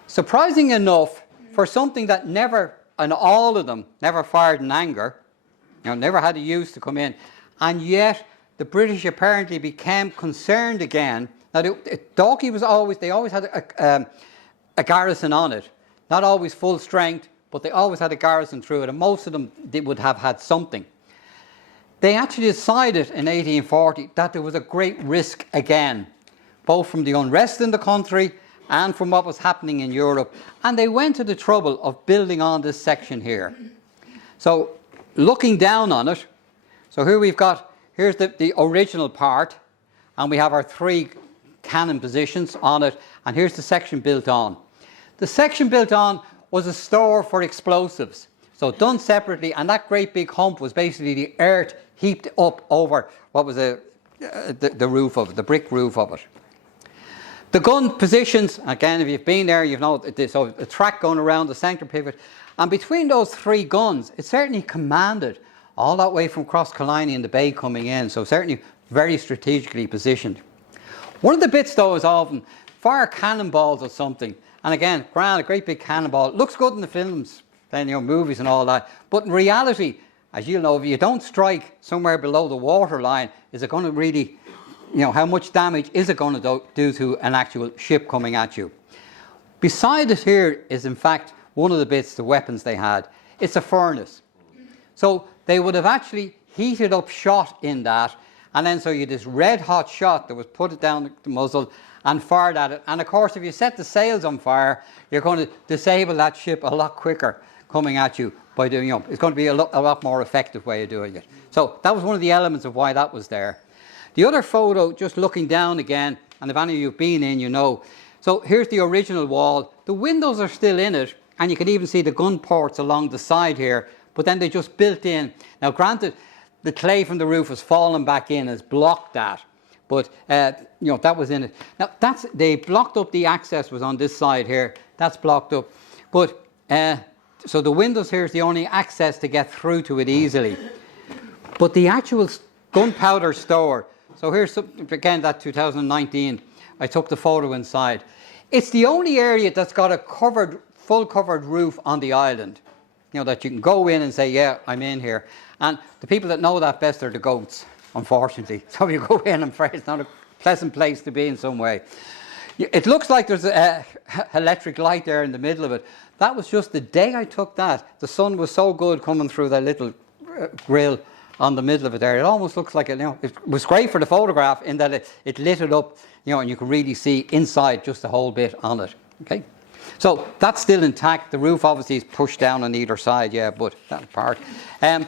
Surprising enough, for something that never, and all of them, never fired in anger, never had a use to come in, and yet the British apparently became concerned again. Now, Dalkey was always, they always had a garrison on it. Not always full strength, but they always had a garrison through it, and most of them would have had something. They actually decided in 1840 that there was a great risk again, both from the unrest in the country and from what was happening in Europe, and they went to the trouble of building on this section here. So, looking down on it, so here we've got, here's the original part, and we have our 3 cannon positions on it, and here's the section built on. The section built on was a store for explosives, so done separately, and that great big hump was basically the earth heaped up over what was the roof of it, the brick roof of it. The gun positions, again, if you've been there, you've known so a track going around the centre pivot, and between those 3 guns, it certainly commanded all that way from across Coastline in the bay coming in, so certainly very strategically positioned. One of the bits though is often fire cannonballs or something, and again, grand, a great big cannonball. It looks good in the films, then movies and all that, but in reality, as you know, if you don't strike somewhere below the water line, is it going to really, how much damage is it going to do to an actual ship coming at you? Beside it here is in fact one of the bits, the weapons they had. It's a furnace. So they would have actually heated up shot in that, and then so you had this red hot shot that was put it down the muzzle and fired at it. And of course, if you set the sails on fire, you're going to disable that ship a lot quicker coming at you by doing, it's going to be a lot more effective way of doing it. So that was one of the elements of why that was there. The other photo, just looking down again, and if any of you have been in, you know. So here's the original wall. The windows are still in it, and you can even see the gun ports along the side here, but then they just built in. Now granted, the clay from the roof has fallen back in, has blocked that, but that was in it. Now they blocked up, the access was on this side here, that's blocked up, but so the windows here is the only access to get through to it easily. But the actual gunpowder store, so here's again that 2019, I took the photo inside. It's the only area that's got a full covered roof on the island. That you can go in and say, yeah, I'm in here. And the people that know that best are the goats, unfortunately. So you go in, I'm afraid it's not a pleasant place to be in some way. It looks like there's an electric light there in the middle of it. That was just the day I took that. The sun was so good coming through that little grill on the middle of it there. It almost looks like it was great for the photograph in that it lit it up, and you can really see inside just a whole bit on it. Okay. So that's still intact. The roof obviously is pushed down on either side, yeah, but that part. And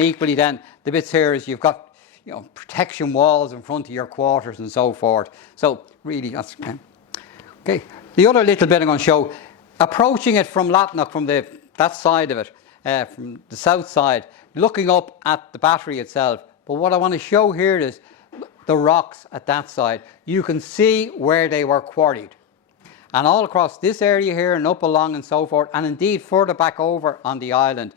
equally then, the bits here is you've got, protection walls in front of your quarters and so forth. So really that's, okay. The other little bit I'm going to show, approaching it from Latnock, from that side of it, from the south side, looking up at the battery itself. But what I want to show here is the rocks at that side. You can see where they were quarried. And all across this area here and up along and so forth, and indeed further back over on the island.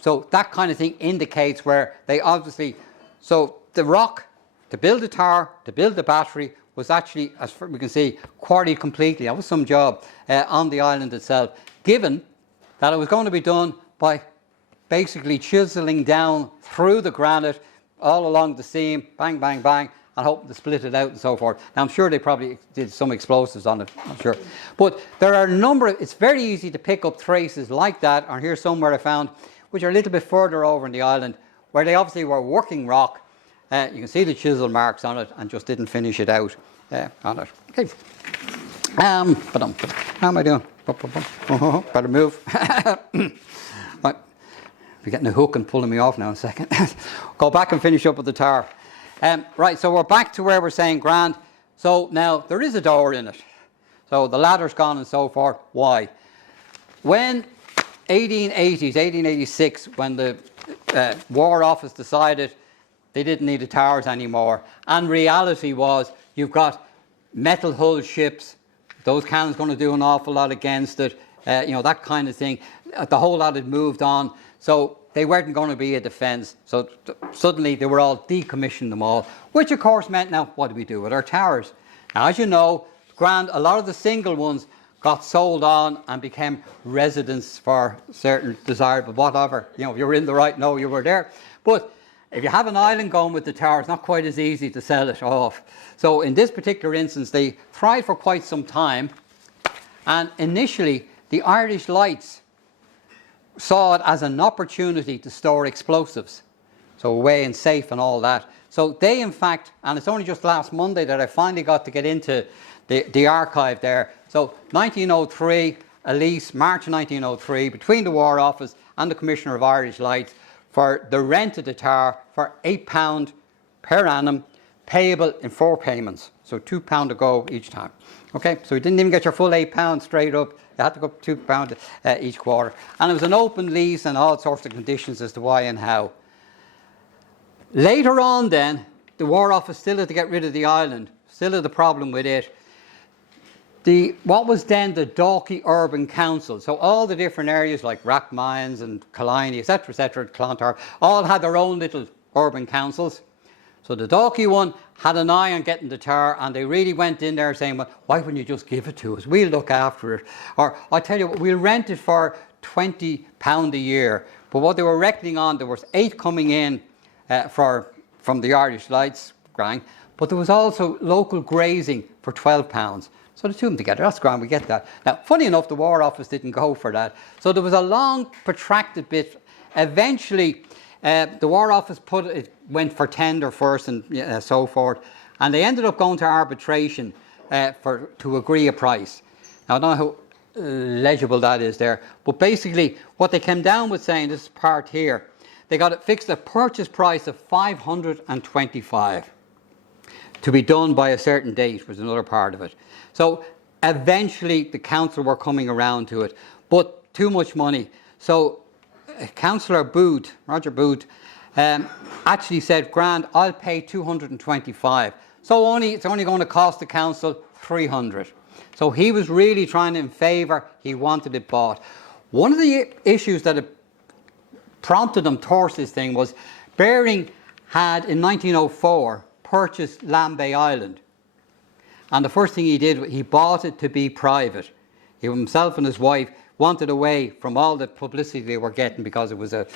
So that kind of thing indicates where they obviously, so the rock to build the tower, to build the battery, was actually, as we can see, quarried completely. That was some job on the island itself, given that it was going to be done by basically chiseling down through the granite all along the seam, bang, bang, bang, and hoping to split it out and so forth. Now I'm sure they probably did some explosives on it, I'm sure. But there are a number of, it's very easy to pick up traces like that, or here somewhere I found, which are a little bit further over in the island, where they obviously were working rock. You can see the chisel marks on it and just didn't finish it out on it. Okay. How am I doing? Better move. Right. You're getting a hook and pulling me off now in a second. Go back and finish up with the tower. Right, so we're back to where we're saying grand. So now there is a door in it. So the ladder's gone and so forth. Why? When 1886, when the War Office decided they didn't need the towers anymore, and reality was you've got metal hull ships, those cannons going to do an awful lot against it, that kind of thing. The whole lot had moved on, so they weren't going to be a defence. So suddenly they were all decommissioning them all, which of course meant, now what do we do with our towers? Now, as you know, a lot of the single ones got sold on and became residents for certain desirable whatever. If you were in the right, no, you were there. But if you have an island going with the tower, it's not quite as easy to sell it off. So in this particular instance, they thrived for quite some time. And initially, the Irish Lights saw it as an opportunity to store explosives. So away and safe and all that. So they, in fact, and it's only just last Monday that I finally got to get into the archive there. So 1903, a lease, March 1903, between the War Office and the Commissioner of Irish Lights for the rent of the tower for £8 per annum, payable in 4 payments. So £2 a go each time. Okay, so you didn't even get your full £8 straight up. You had to go up £2 each quarter. And it was an open lease and all sorts of conditions as to why and how. Later on then, the War Office still had to get rid of the island, still had the problem with it. What was then the Dalkey Urban Council, so all the different areas like Rathmines and Killiney, etc., Clontarf, all had their own little urban councils. So the Dalkey one had an eye on getting the tower, and they really went in there saying, well, why wouldn't you just give it to us? We'll look after it. Or I tell you what, we'll rent it for £20 a year. But what they were reckoning on, there was 8 coming in from the Irish Lights gang, but there was also local grazing for £12. So the two of them together, that's grand, we get that. Now, funny enough, the War Office didn't go for that. So there was a long, protracted bit. Eventually, the War Office went for tender first and so forth. And they ended up going to arbitration to agree a price. Now, I don't know how legible that is there. But basically, what they came down with saying, this part here, they got it fixed a purchase price of $525 to be done by a certain date, was another part of it. So eventually the council were coming around to it, but too much money. So Councillor Booth, Roger Booth, actually said, grand, I'll pay $225. So it's only going to cost the council $300. So he was really trying in favour, he wanted it bought. One of the issues that prompted them towards this thing was Ferrying had in 1904 purchased Lambay Island, and the first thing he did, he bought it to be private. He himself and his wife wanted away from all the publicity they were getting, because it was the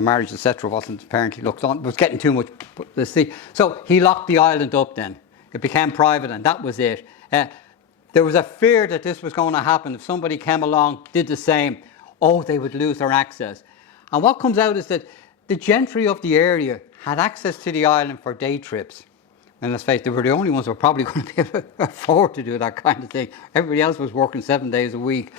marriage, etc., wasn't apparently looked on, was getting too much publicity. So he locked the island up then. It became private, and that was it. There was a fear that this was going to happen. If somebody came along, did the same, they would lose their access. And what comes out is that the gentry of the area had access to the island for day trips. And let's face it, they were the only ones who were probably going to be able to afford to do that kind of thing. Everybody else was working 7 days a week.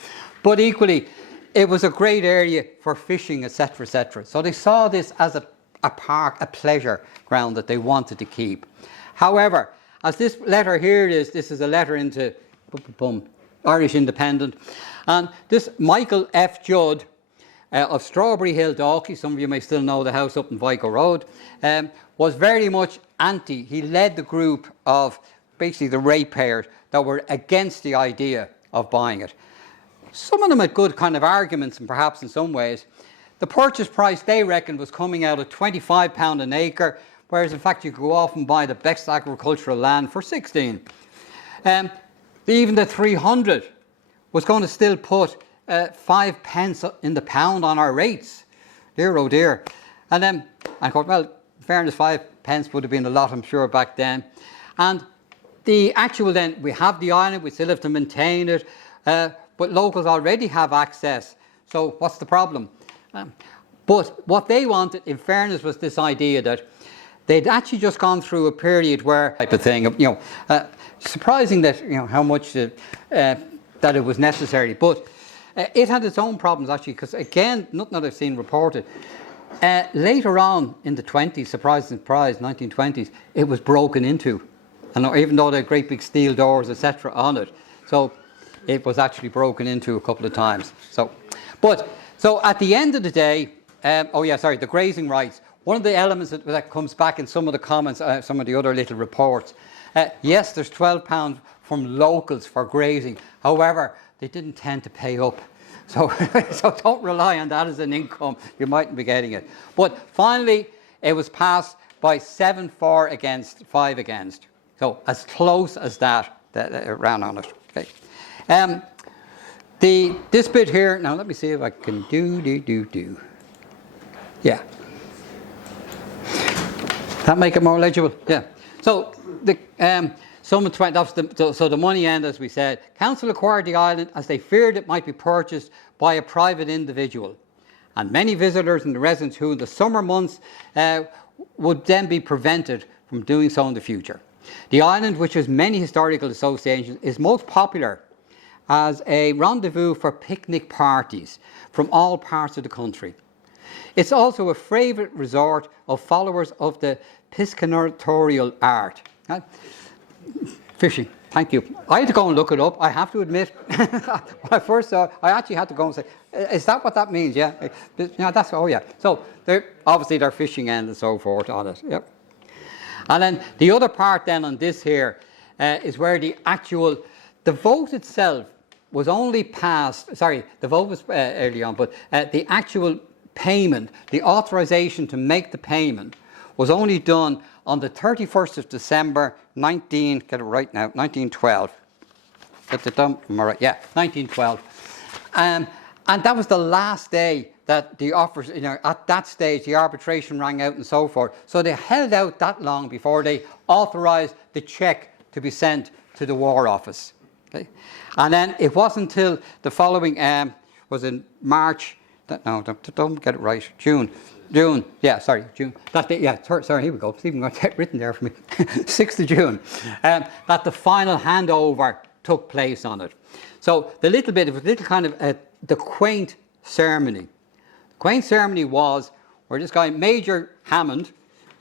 But equally, it was a great area for fishing, etc., etc. So they saw this as a park, a pleasure ground that they wanted to keep. However, as this letter here is, this is a letter into Irish Independent. And this Michael F. Judd, of Strawberry Hill, Dalkey, some of you may still know the house up in Vico Road, was very much anti. He led the group of basically the ratepayers that were against the idea of buying it. Some of them had good kind of arguments, and perhaps in some ways. The purchase price, they reckoned, was coming out at £25 an acre, whereas in fact you could go off and buy the best agricultural land for 16. Even the 300 was going to still put 5 pence in the pound on our rates. Dear, oh dear. And then I thought, well, in fairness, 5 pence would have been a lot, I'm sure, back then. And the actual then, we have the island, we still have to maintain it, but locals already have access. So what's the problem? But what they wanted, in fairness, was this idea that they'd actually just gone through a period where type of thing, surprising that how much that it was necessary, but it had its own problems actually, because again, nothing that I've seen reported. Later on in the 20s, surprise, 1920s, it was broken into, and even though they had great big steel doors, etc., on it. So it was actually broken into a couple of times. So at the end of the day, the grazing rights. One of the elements that comes back in some of the comments, some of the other little reports, yes, there's £12 from locals for grazing. However, they didn't tend to pay up. So, so don't rely on that as an income. You mightn't be getting it. But finally, it was passed by 7 for against, 5 against. So as close as that ran on it. Okay. This bit here, now let me see if I can do. Yeah. That make it more legible? Yeah. So the so the money end, as we said, council acquired the island as they feared it might be purchased by a private individual, and many visitors and the residents who in the summer months would then be prevented from doing so in the future. The island, which has many historical associations, is most popular as a rendezvous for picnic parties from all parts of the country. It's also a favourite resort of followers of the piscatorial art. Fishing, thank you. I had to go and look it up, I have to admit. When I first saw it, I actually had to go and say, is that what that means? Yeah, that's, oh yeah. So obviously they're fishing end and so forth on it. Yep. And then the other part then on this here is where the vote itself was only passed, sorry, the vote was early on, but the actual payment, the authorization to make the payment was only done on the 31st of December 1912. Get it done? Am I right? Yeah, 1912. And that was the last day that the offers, at that stage, the arbitration rang out and so forth. So they held out that long before they authorized the cheque to be sent to the War Office. Okay? And then it wasn't until the following, was in March, don't get it right, June. June. Sorry, here we go. It's even got it written there for me. 6th of June. That the final handover took place on it. So it was a little kind of the quaint ceremony. The quaint ceremony was where this guy, Major Hammond,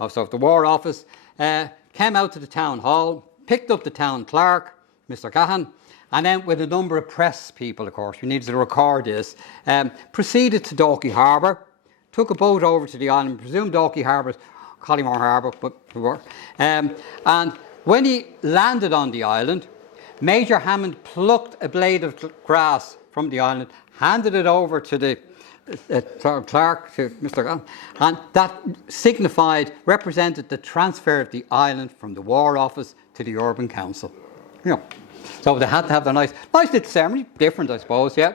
of the War Office, came out to the town hall, picked up the town clerk, Mr. Gahan, and then with a number of press people, of course, we needed to record this, proceeded to Dalkey Harbour, took a boat over to the island, presumed Dalkey Harbour, Collymore Harbour, but we were. And when he landed on the island, Major Hammond plucked a blade of grass from the island, handed it over to the clerk, to Mr. Gahan, and that represented the transfer of the island from the War Office to the Urban Council. So they had to have their nice little ceremony, different I suppose, yeah.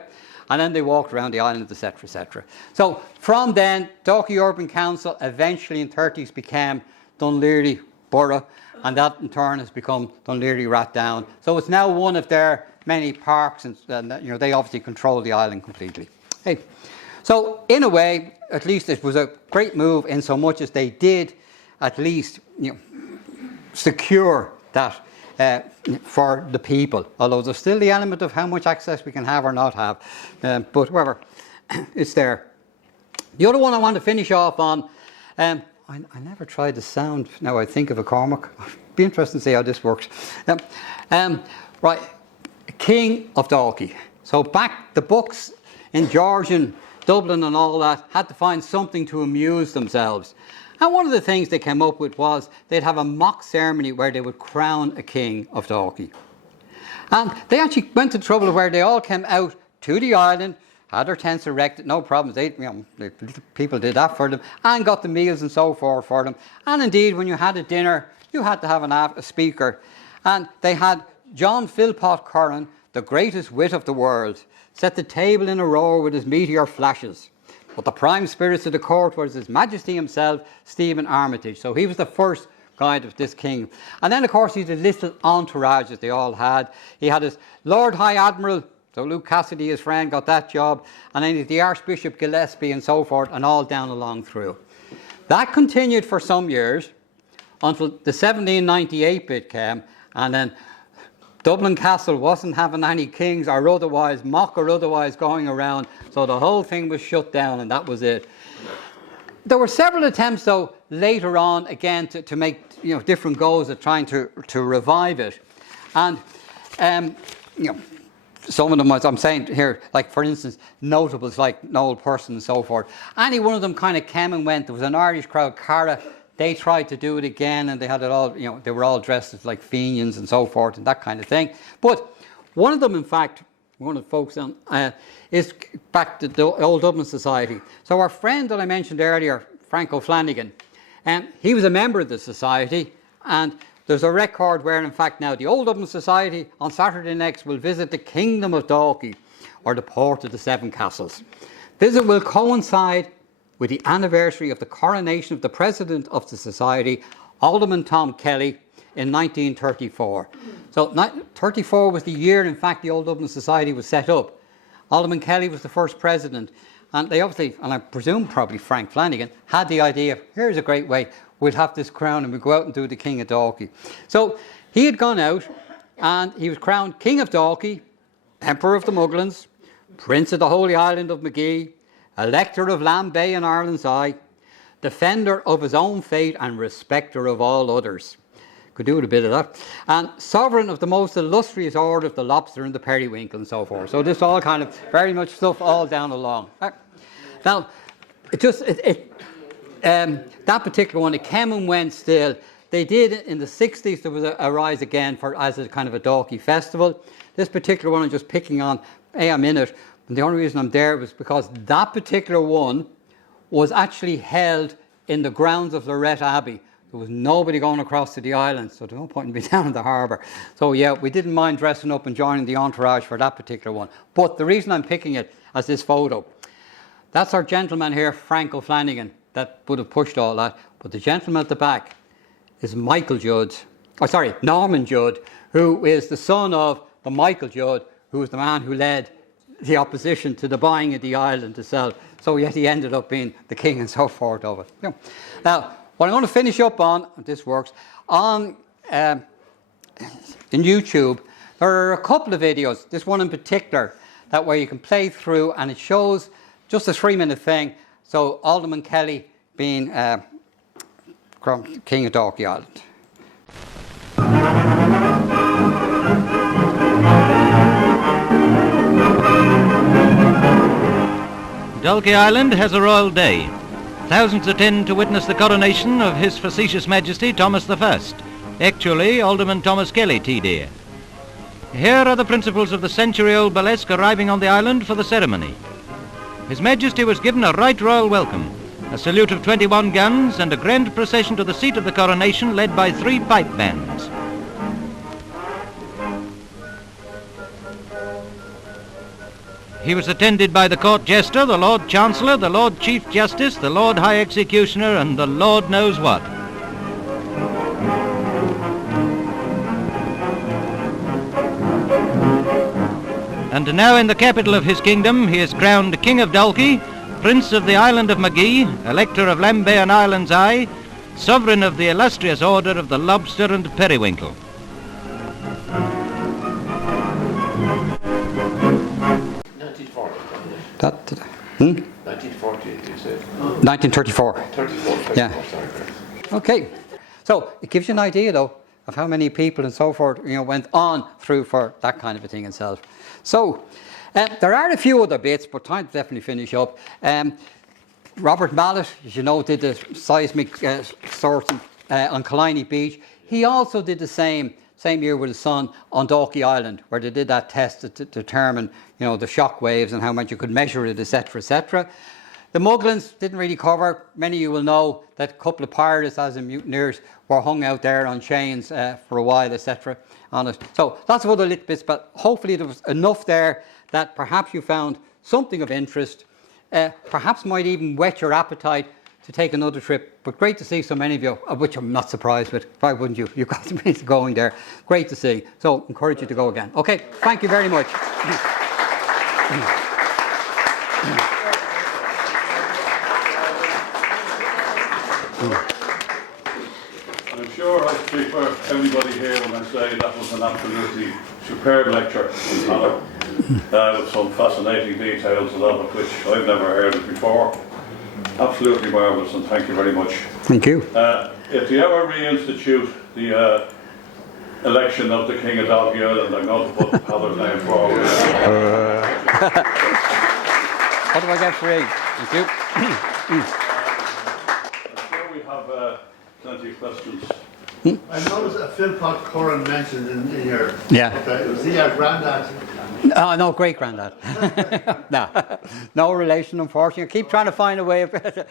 And then they walked around the island, etc., etc. So from then, Dalkey Urban Council eventually in 30s became Dunleary Borough, and that in turn has become Dunleary Rathdown. So it's now one of their many parks, and they obviously control the island completely. Hey. So in a way, at least it was a great move in so much as they did at least secure that for the people, although there's still the element of how much access we can have or not have, but whatever, it's there. The other one I want to finish off on, I never tried the sound, now I think of a Cormac, be interesting to see how this works. Right, King of Dalkey. So back the books in Georgian, Dublin and all that had to find something to amuse themselves. And one of the things they came up with was they'd have a mock ceremony where they would crown a king of Dalkey. And they actually went to trouble where they all came out to the island, had their tents erected, no problems. People did that for them and got the meals and so forth for them. And indeed, when you had a dinner, you had to have a speaker. And they had John Philpot Curran, the greatest wit of the world, set the table in a row with his meteor flashes. But the prime spirits of the court was His Majesty himself, Stephen Armitage. So he was the first guide of this king. And then, of course, he had a little entourage that they all had. He had his Lord High Admiral, so Luke Cassidy, his friend, got that job. And then the Archbishop Gillespie and so forth, and all down along through. That continued for some years until the 1798 bit came, and then Dublin Castle wasn't having any kings or otherwise, mock or otherwise, going around, so the whole thing was shut down and that was it. There were several attempts, though, later on, again, to make different goals at trying to revive it. And, some of them, as I'm saying here, like for instance, notables like Noel Person and so forth. Any one of them kind of came and went. There was an Irish crowd, Cara, they tried to do it again, and they had it all, you know, they were all dressed as like Fenians and so forth and that kind of thing. But one of them, in fact, one of the folks on, is back to the Old Dublin Society. So our friend that I mentioned earlier, Frank O'Flanagan, he was a member of the society, and there's a record where, in fact, now the Old Dublin Society on Saturday next will visit the Kingdom of Dalkey, or the Port of the Seven Castles. Visit will coincide with the anniversary of the coronation of the President of the Society, Alderman Tom Kelly, in 1934. So 34 was the year, in fact, the Old Dublin Society was set up. Alderman Kelly was the first president, and they obviously, and I presume probably Frank Flanagan, had the idea of, here's a great way, we'll have this crown and we'll go out and do the King of Dalkey. So he had gone out and he was crowned King of Dalkey, Emperor of the Muglins, Prince of the Holy Island of Magee, Elector of Lamb Bay and Ireland's Eye, Defender of his own fate and Respecter of all others. Could do with a bit of that. And Sovereign of the most illustrious order of the Lobster and the Periwinkle and so forth. So this all kind of very much stuff all down along. Now, that particular one, it came and went still. They did in the 60s, there was a rise again as a kind of a Dalkey festival. This particular one I'm just picking on, I'm in it, and the only reason I'm there was because that particular one was actually held in the grounds of Lorette Abbey. There was nobody going across to the island, so there's no point in being down in the harbour. So yeah, we didn't mind dressing up and joining the entourage for that particular one. But the reason I'm picking it as this photo, that's our gentleman here, Frank O'Flanagan, that would have pushed all that. But the gentleman at the back is Norman Judd, who is the son of the Michael Judd, who was the man who led the opposition to the buying of the island itself. So yet he ended up being the king and so forth of it. Yeah. Now, what I'm going to finish up on, if this works, on in YouTube, there are a couple of videos, this one in particular, that where you can play through, and it shows just a 3-minute thing. So Alderman Kelly being King of Dalkey Island. Dalkey Island has a royal day. Thousands attend to witness the coronation of His Facetious Majesty Thomas I, actually Alderman Thomas Kelly, TD. Here are the principals of the century-old burlesque arriving on the island for the ceremony. His Majesty was given a right royal welcome, a salute of 21 guns and a grand procession to the seat of the coronation led by 3 pipe bands. He was attended by the Court Jester, the Lord Chancellor, the Lord Chief Justice, the Lord High Executioner, and the Lord knows what. And now in the capital of his kingdom, he is crowned King of Dalkey, Prince of the Island of Magee, Elector of Lamb Bay and Ireland's Eye, Sovereign of the illustrious Order of the Lobster and Periwinkle. That, 1940, you said? 1934. 34. Yeah. Okay. So it gives you an idea, though, of how many people and so forth, went on through for that kind of a thing itself. So there are a few other bits, but time to definitely finish up. Robert Mallet, as you know, did the seismic sorting on Killiney Beach. He also did the same year with his son on Dalkey Island, where they did that test to determine, the shock waves and how much you could measure it, etc., etc. The Muglins didn't really cover. Many of you will know that a couple of pirates, as in mutineers, were hung out there on chains for a while, etc. on it. So lots of other little bits, but hopefully there was enough there that perhaps you found something of interest, perhaps might even whet your appetite to take another trip. But great to see so many of you, which I'm not surprised with. Why wouldn't you? You've got some place going there. Great to see. So encourage you to go again. Okay, thank you very much. I'm sure I speak for everybody here when I say that was an absolutely superb lecture in Connor, with some fascinating details, a lot of which I've never heard of before. Absolutely marvellous, and thank you very much. Thank you. If you ever reinstitute the election of the King of Dalkey Island, I'm going to put Peadar's name forward. What do I get for egg? Thank you. I'm sure we have plenty of questions. I noticed a Peadar Curran mentioned in your. Yeah. Okay, was he a granddad? No, great granddad. No, no relation, unfortunately. I keep trying to find a way of.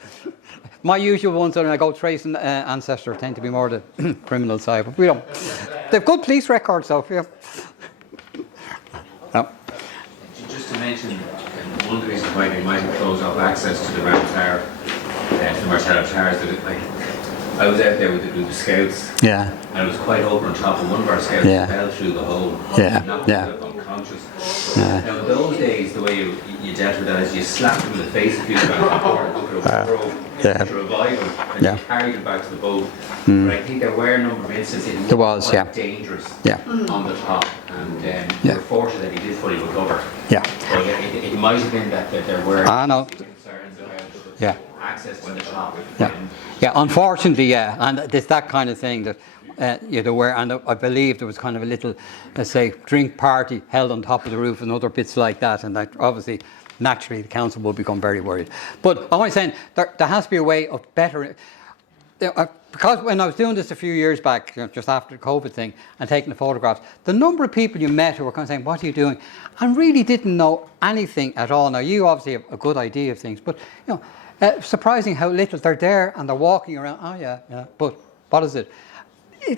My usual ones when I go tracing ancestor tend to be more the criminal side, but we don't. They've good police records, though. Yeah. No. Just to mention, one of the reasons why they might have closed off access to the Round Tower, to the Martello Towers, that I was out there with the scouts, Yeah. and it was quite open on top, and one of our scouts fell through the hole, knocked unconscious. Now in those days, the way you dealt with that is you slapped him in the face a few times to revive him, and you carried him back to the boat. But I think there were a number of instances it was quite dangerous on the top, and we were fortunate that he did fully recover. Yeah. But it might have been that there were concerns about access to the top. Yeah, unfortunately, and there's that kind of thing that there were, and I believe there was kind of a little, let's say, drink party held on top of the roof and other bits like that, and that obviously, naturally, the council will become very worried. But I'm only saying there has to be a way of better. Because when I was doing this a few years back, just after the COVID thing, and taking the photographs, the number of people you met who were kind of saying, "What are you doing?" and really didn't know anything at all. Now, you obviously have a good idea of things, but surprising how little they're there and they're walking around. Oh yeah. But what is it?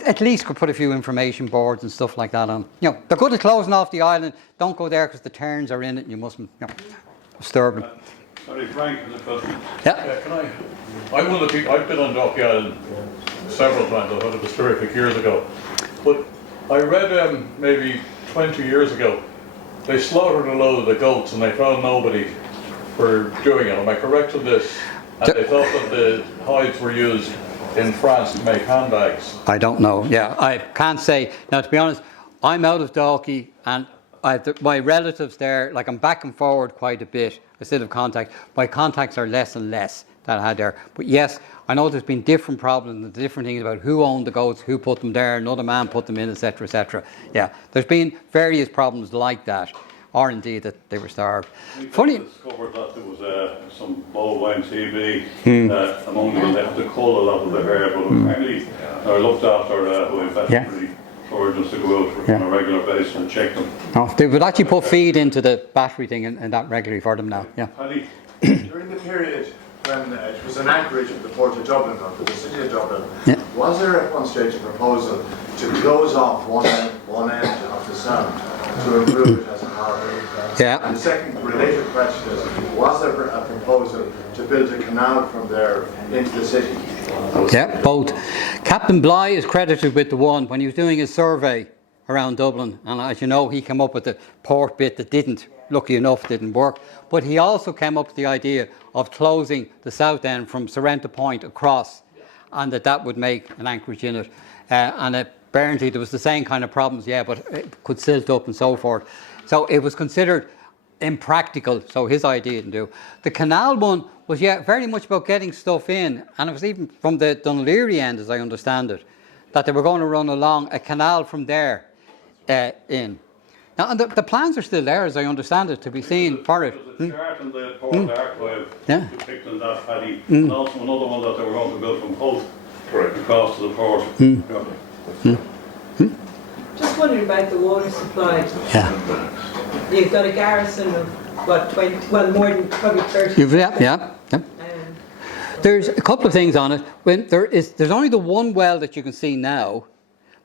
At least could put a few information boards and stuff like that on. They're good at closing off the island. Don't go there because the terns are in it and you mustn't disturb them. Sorry, Frank has a question. Yeah. Can I? I'm one of the people. I've been on Dalkey Island several times. I thought it was terrific years ago, but I read maybe 20 years ago they slaughtered a load of the goats and they found nobody for doing it. Am I correct on this? And they thought that the hides were used in France to make handbags. I don't know. Yeah, I can't say. Now, to be honest, I'm out of Dalkey and my relatives there, like I'm back and forward quite a bit. I still have contact. My contacts are less and less that I had there. But yes, I know there's been different problems and different things about who owned the goats, who put them there, another man put them in, etc., etc. Yeah, there's been various problems like that. Or indeed that they were starved. Funny. Discovered that there was some bovine TB among them. They had to cull a lot of the hair, but apparently they're looked after with veterinary surgeons to go out on a regular basis and check them. Oh, they would actually put feed into the battery thing and that regularly for them now. Yeah. Paddy? During the period when it was an anchorage of the port of Dublin, or the city of Dublin, was there at one stage a proposal to close off one end of the sound to improve it as a harbour? Yeah. And the second related question is, was there a proposal to build a canal from there into the city? Yeah, both. Captain Bligh is credited with the one when he was doing his survey around Dublin, and as you know, he came up with the port bit that lucky enough, didn't work. But he also came up with the idea of closing the south end from Sorrento Point across, and that would make an anchorage in it. And apparently there was the same kind of problems, but it could silt up and so forth. So it was considered impractical, so his idea didn't do. The canal one was very much about getting stuff in, and it was even from the Dunleary end, as I understand it, that they were going to run along a canal from there in. Now, and the plans are still there, as I understand it, to be seen for it. There's a chart in the Port Archive depicting that, Paddy, and also another one that they were going to build from Hull across to the port. Just wondering about the water supply. Yeah. You've got a garrison of, what, 20, well, more than probably 30. Yeah. There's a couple of things on it. There's only the one well that you can see now,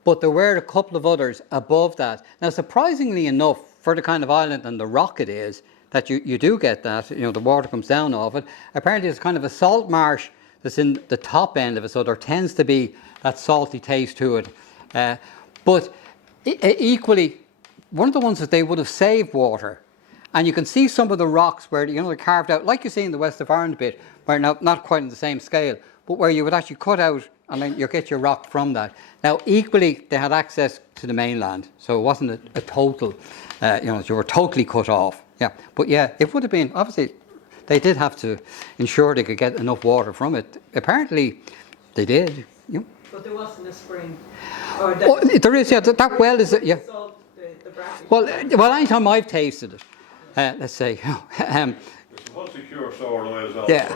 but there were a couple of others above that. Now, surprisingly enough, for the kind of island and the rock it is, that you do get that, the water comes down off it. Apparently, it's kind of a salt marsh that's in the top end of it, so there tends to be that salty taste to it. But equally, one of the ones that they would have saved water, and you can see some of the rocks where they're carved out, like you see in the west of Ireland bit, where not quite on the same scale, but where you would actually cut out and then you get your rock from that. Now, equally, they had access to the mainland, so it wasn't a total, you were totally cut off. Yeah, but it would have been, obviously, they did have to ensure they could get enough water from it. Apparently, they did. But there wasn't a spring. Or Oh, there is, yeah. That well is, yeah. The bracket. Well, anytime I've tasted it, let's say, What's the cure sore eyes? Yeah.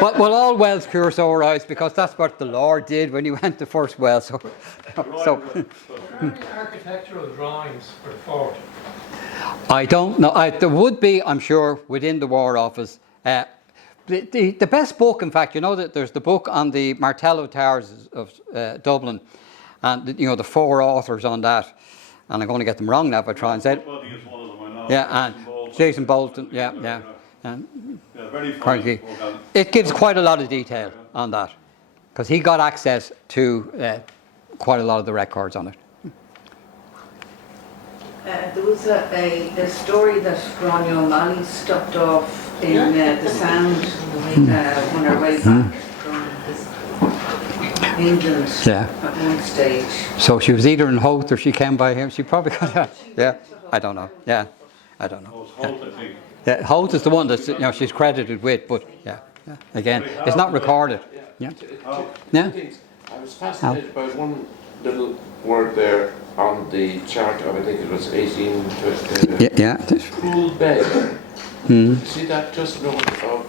well, all wells cure sore eyes because that's what the Lord did when he went the first well. So, Are there any architectural drawings for the fort? I don't know. There would be, I'm sure, within the War Office. The best book, in fact, you know that there's the book on the Martello Towers of Dublin, and the 4 authors on that. And I'm going to get them wrong now if I try and say it. Yeah, and Jason Bolton, yeah. And very funny. It gives quite a lot of detail on that, because he got access to quite a lot of the records on it. There was a story that Ronnie O'Malley stopped off in the Sound on her way back from England at one stage. So she was either in Hoth or she came by him. She probably got that. Yeah, I don't know. Yeah, I don't know. Yeah, Hoth is the one that she's credited with, but again, it's not recorded. Yeah. I was fascinated by one little word there on the chart of, I think it was 1820. Pool bed. See that just north of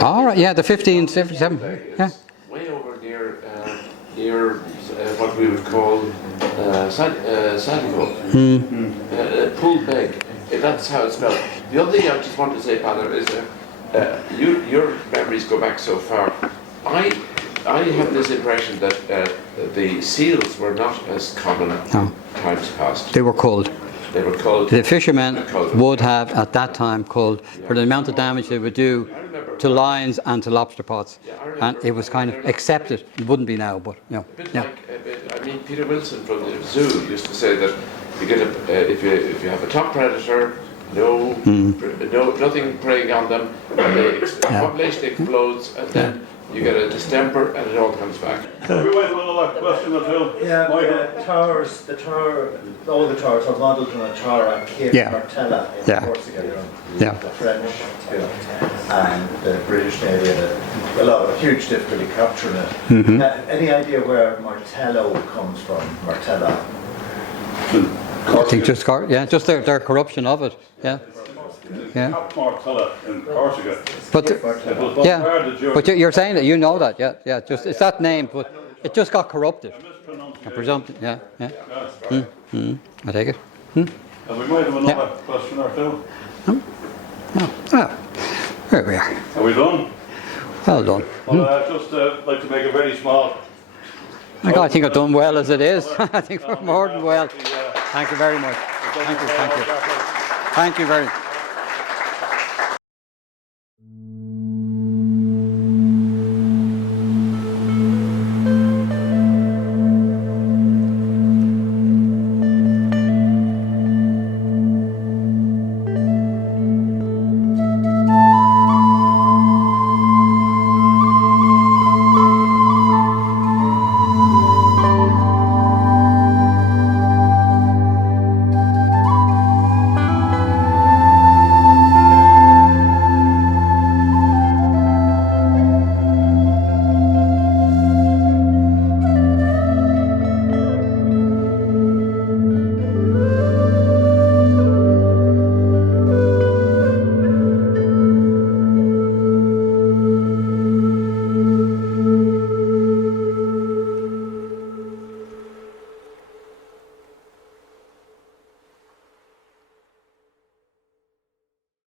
all right, yeah, the 1577. Yeah. Way over near what we would call Sandyhook. Pool beg. That's how it's spelled. The other thing I just want to say, Peadar, is your memories go back so far. I have this impression that the seals were not as common times past. They were culled. They were culled. The fishermen would have at that time culled for the amount of damage they would do to lines and to lobster pots, and it was kind of accepted. It wouldn't be now, but A bit like, I mean, Peter Wilson from the zoo used to say that you get if you have a top predator, nothing preying on them, and the population explodes, and then you get a distemper, and it all comes back. We went on another question or two. Yeah, all the towers are modelled on a tower at Cape Martello in Corsica. The French and the British Navy had a huge difficulty capturing it. Any idea where Martello comes from? Martello? I think just their corruption of it. Yeah. Martello in Corsica. But you're saying that you know that, yeah. Just it's that name, but it just got corrupted. I presume, yeah. I take it. And we might have another question or two. There we are. Are we done? Well done. Well, I'd just like to make a very small. I think I've done well as it is. I think we're more than well. Thank you very much. Thank you very much.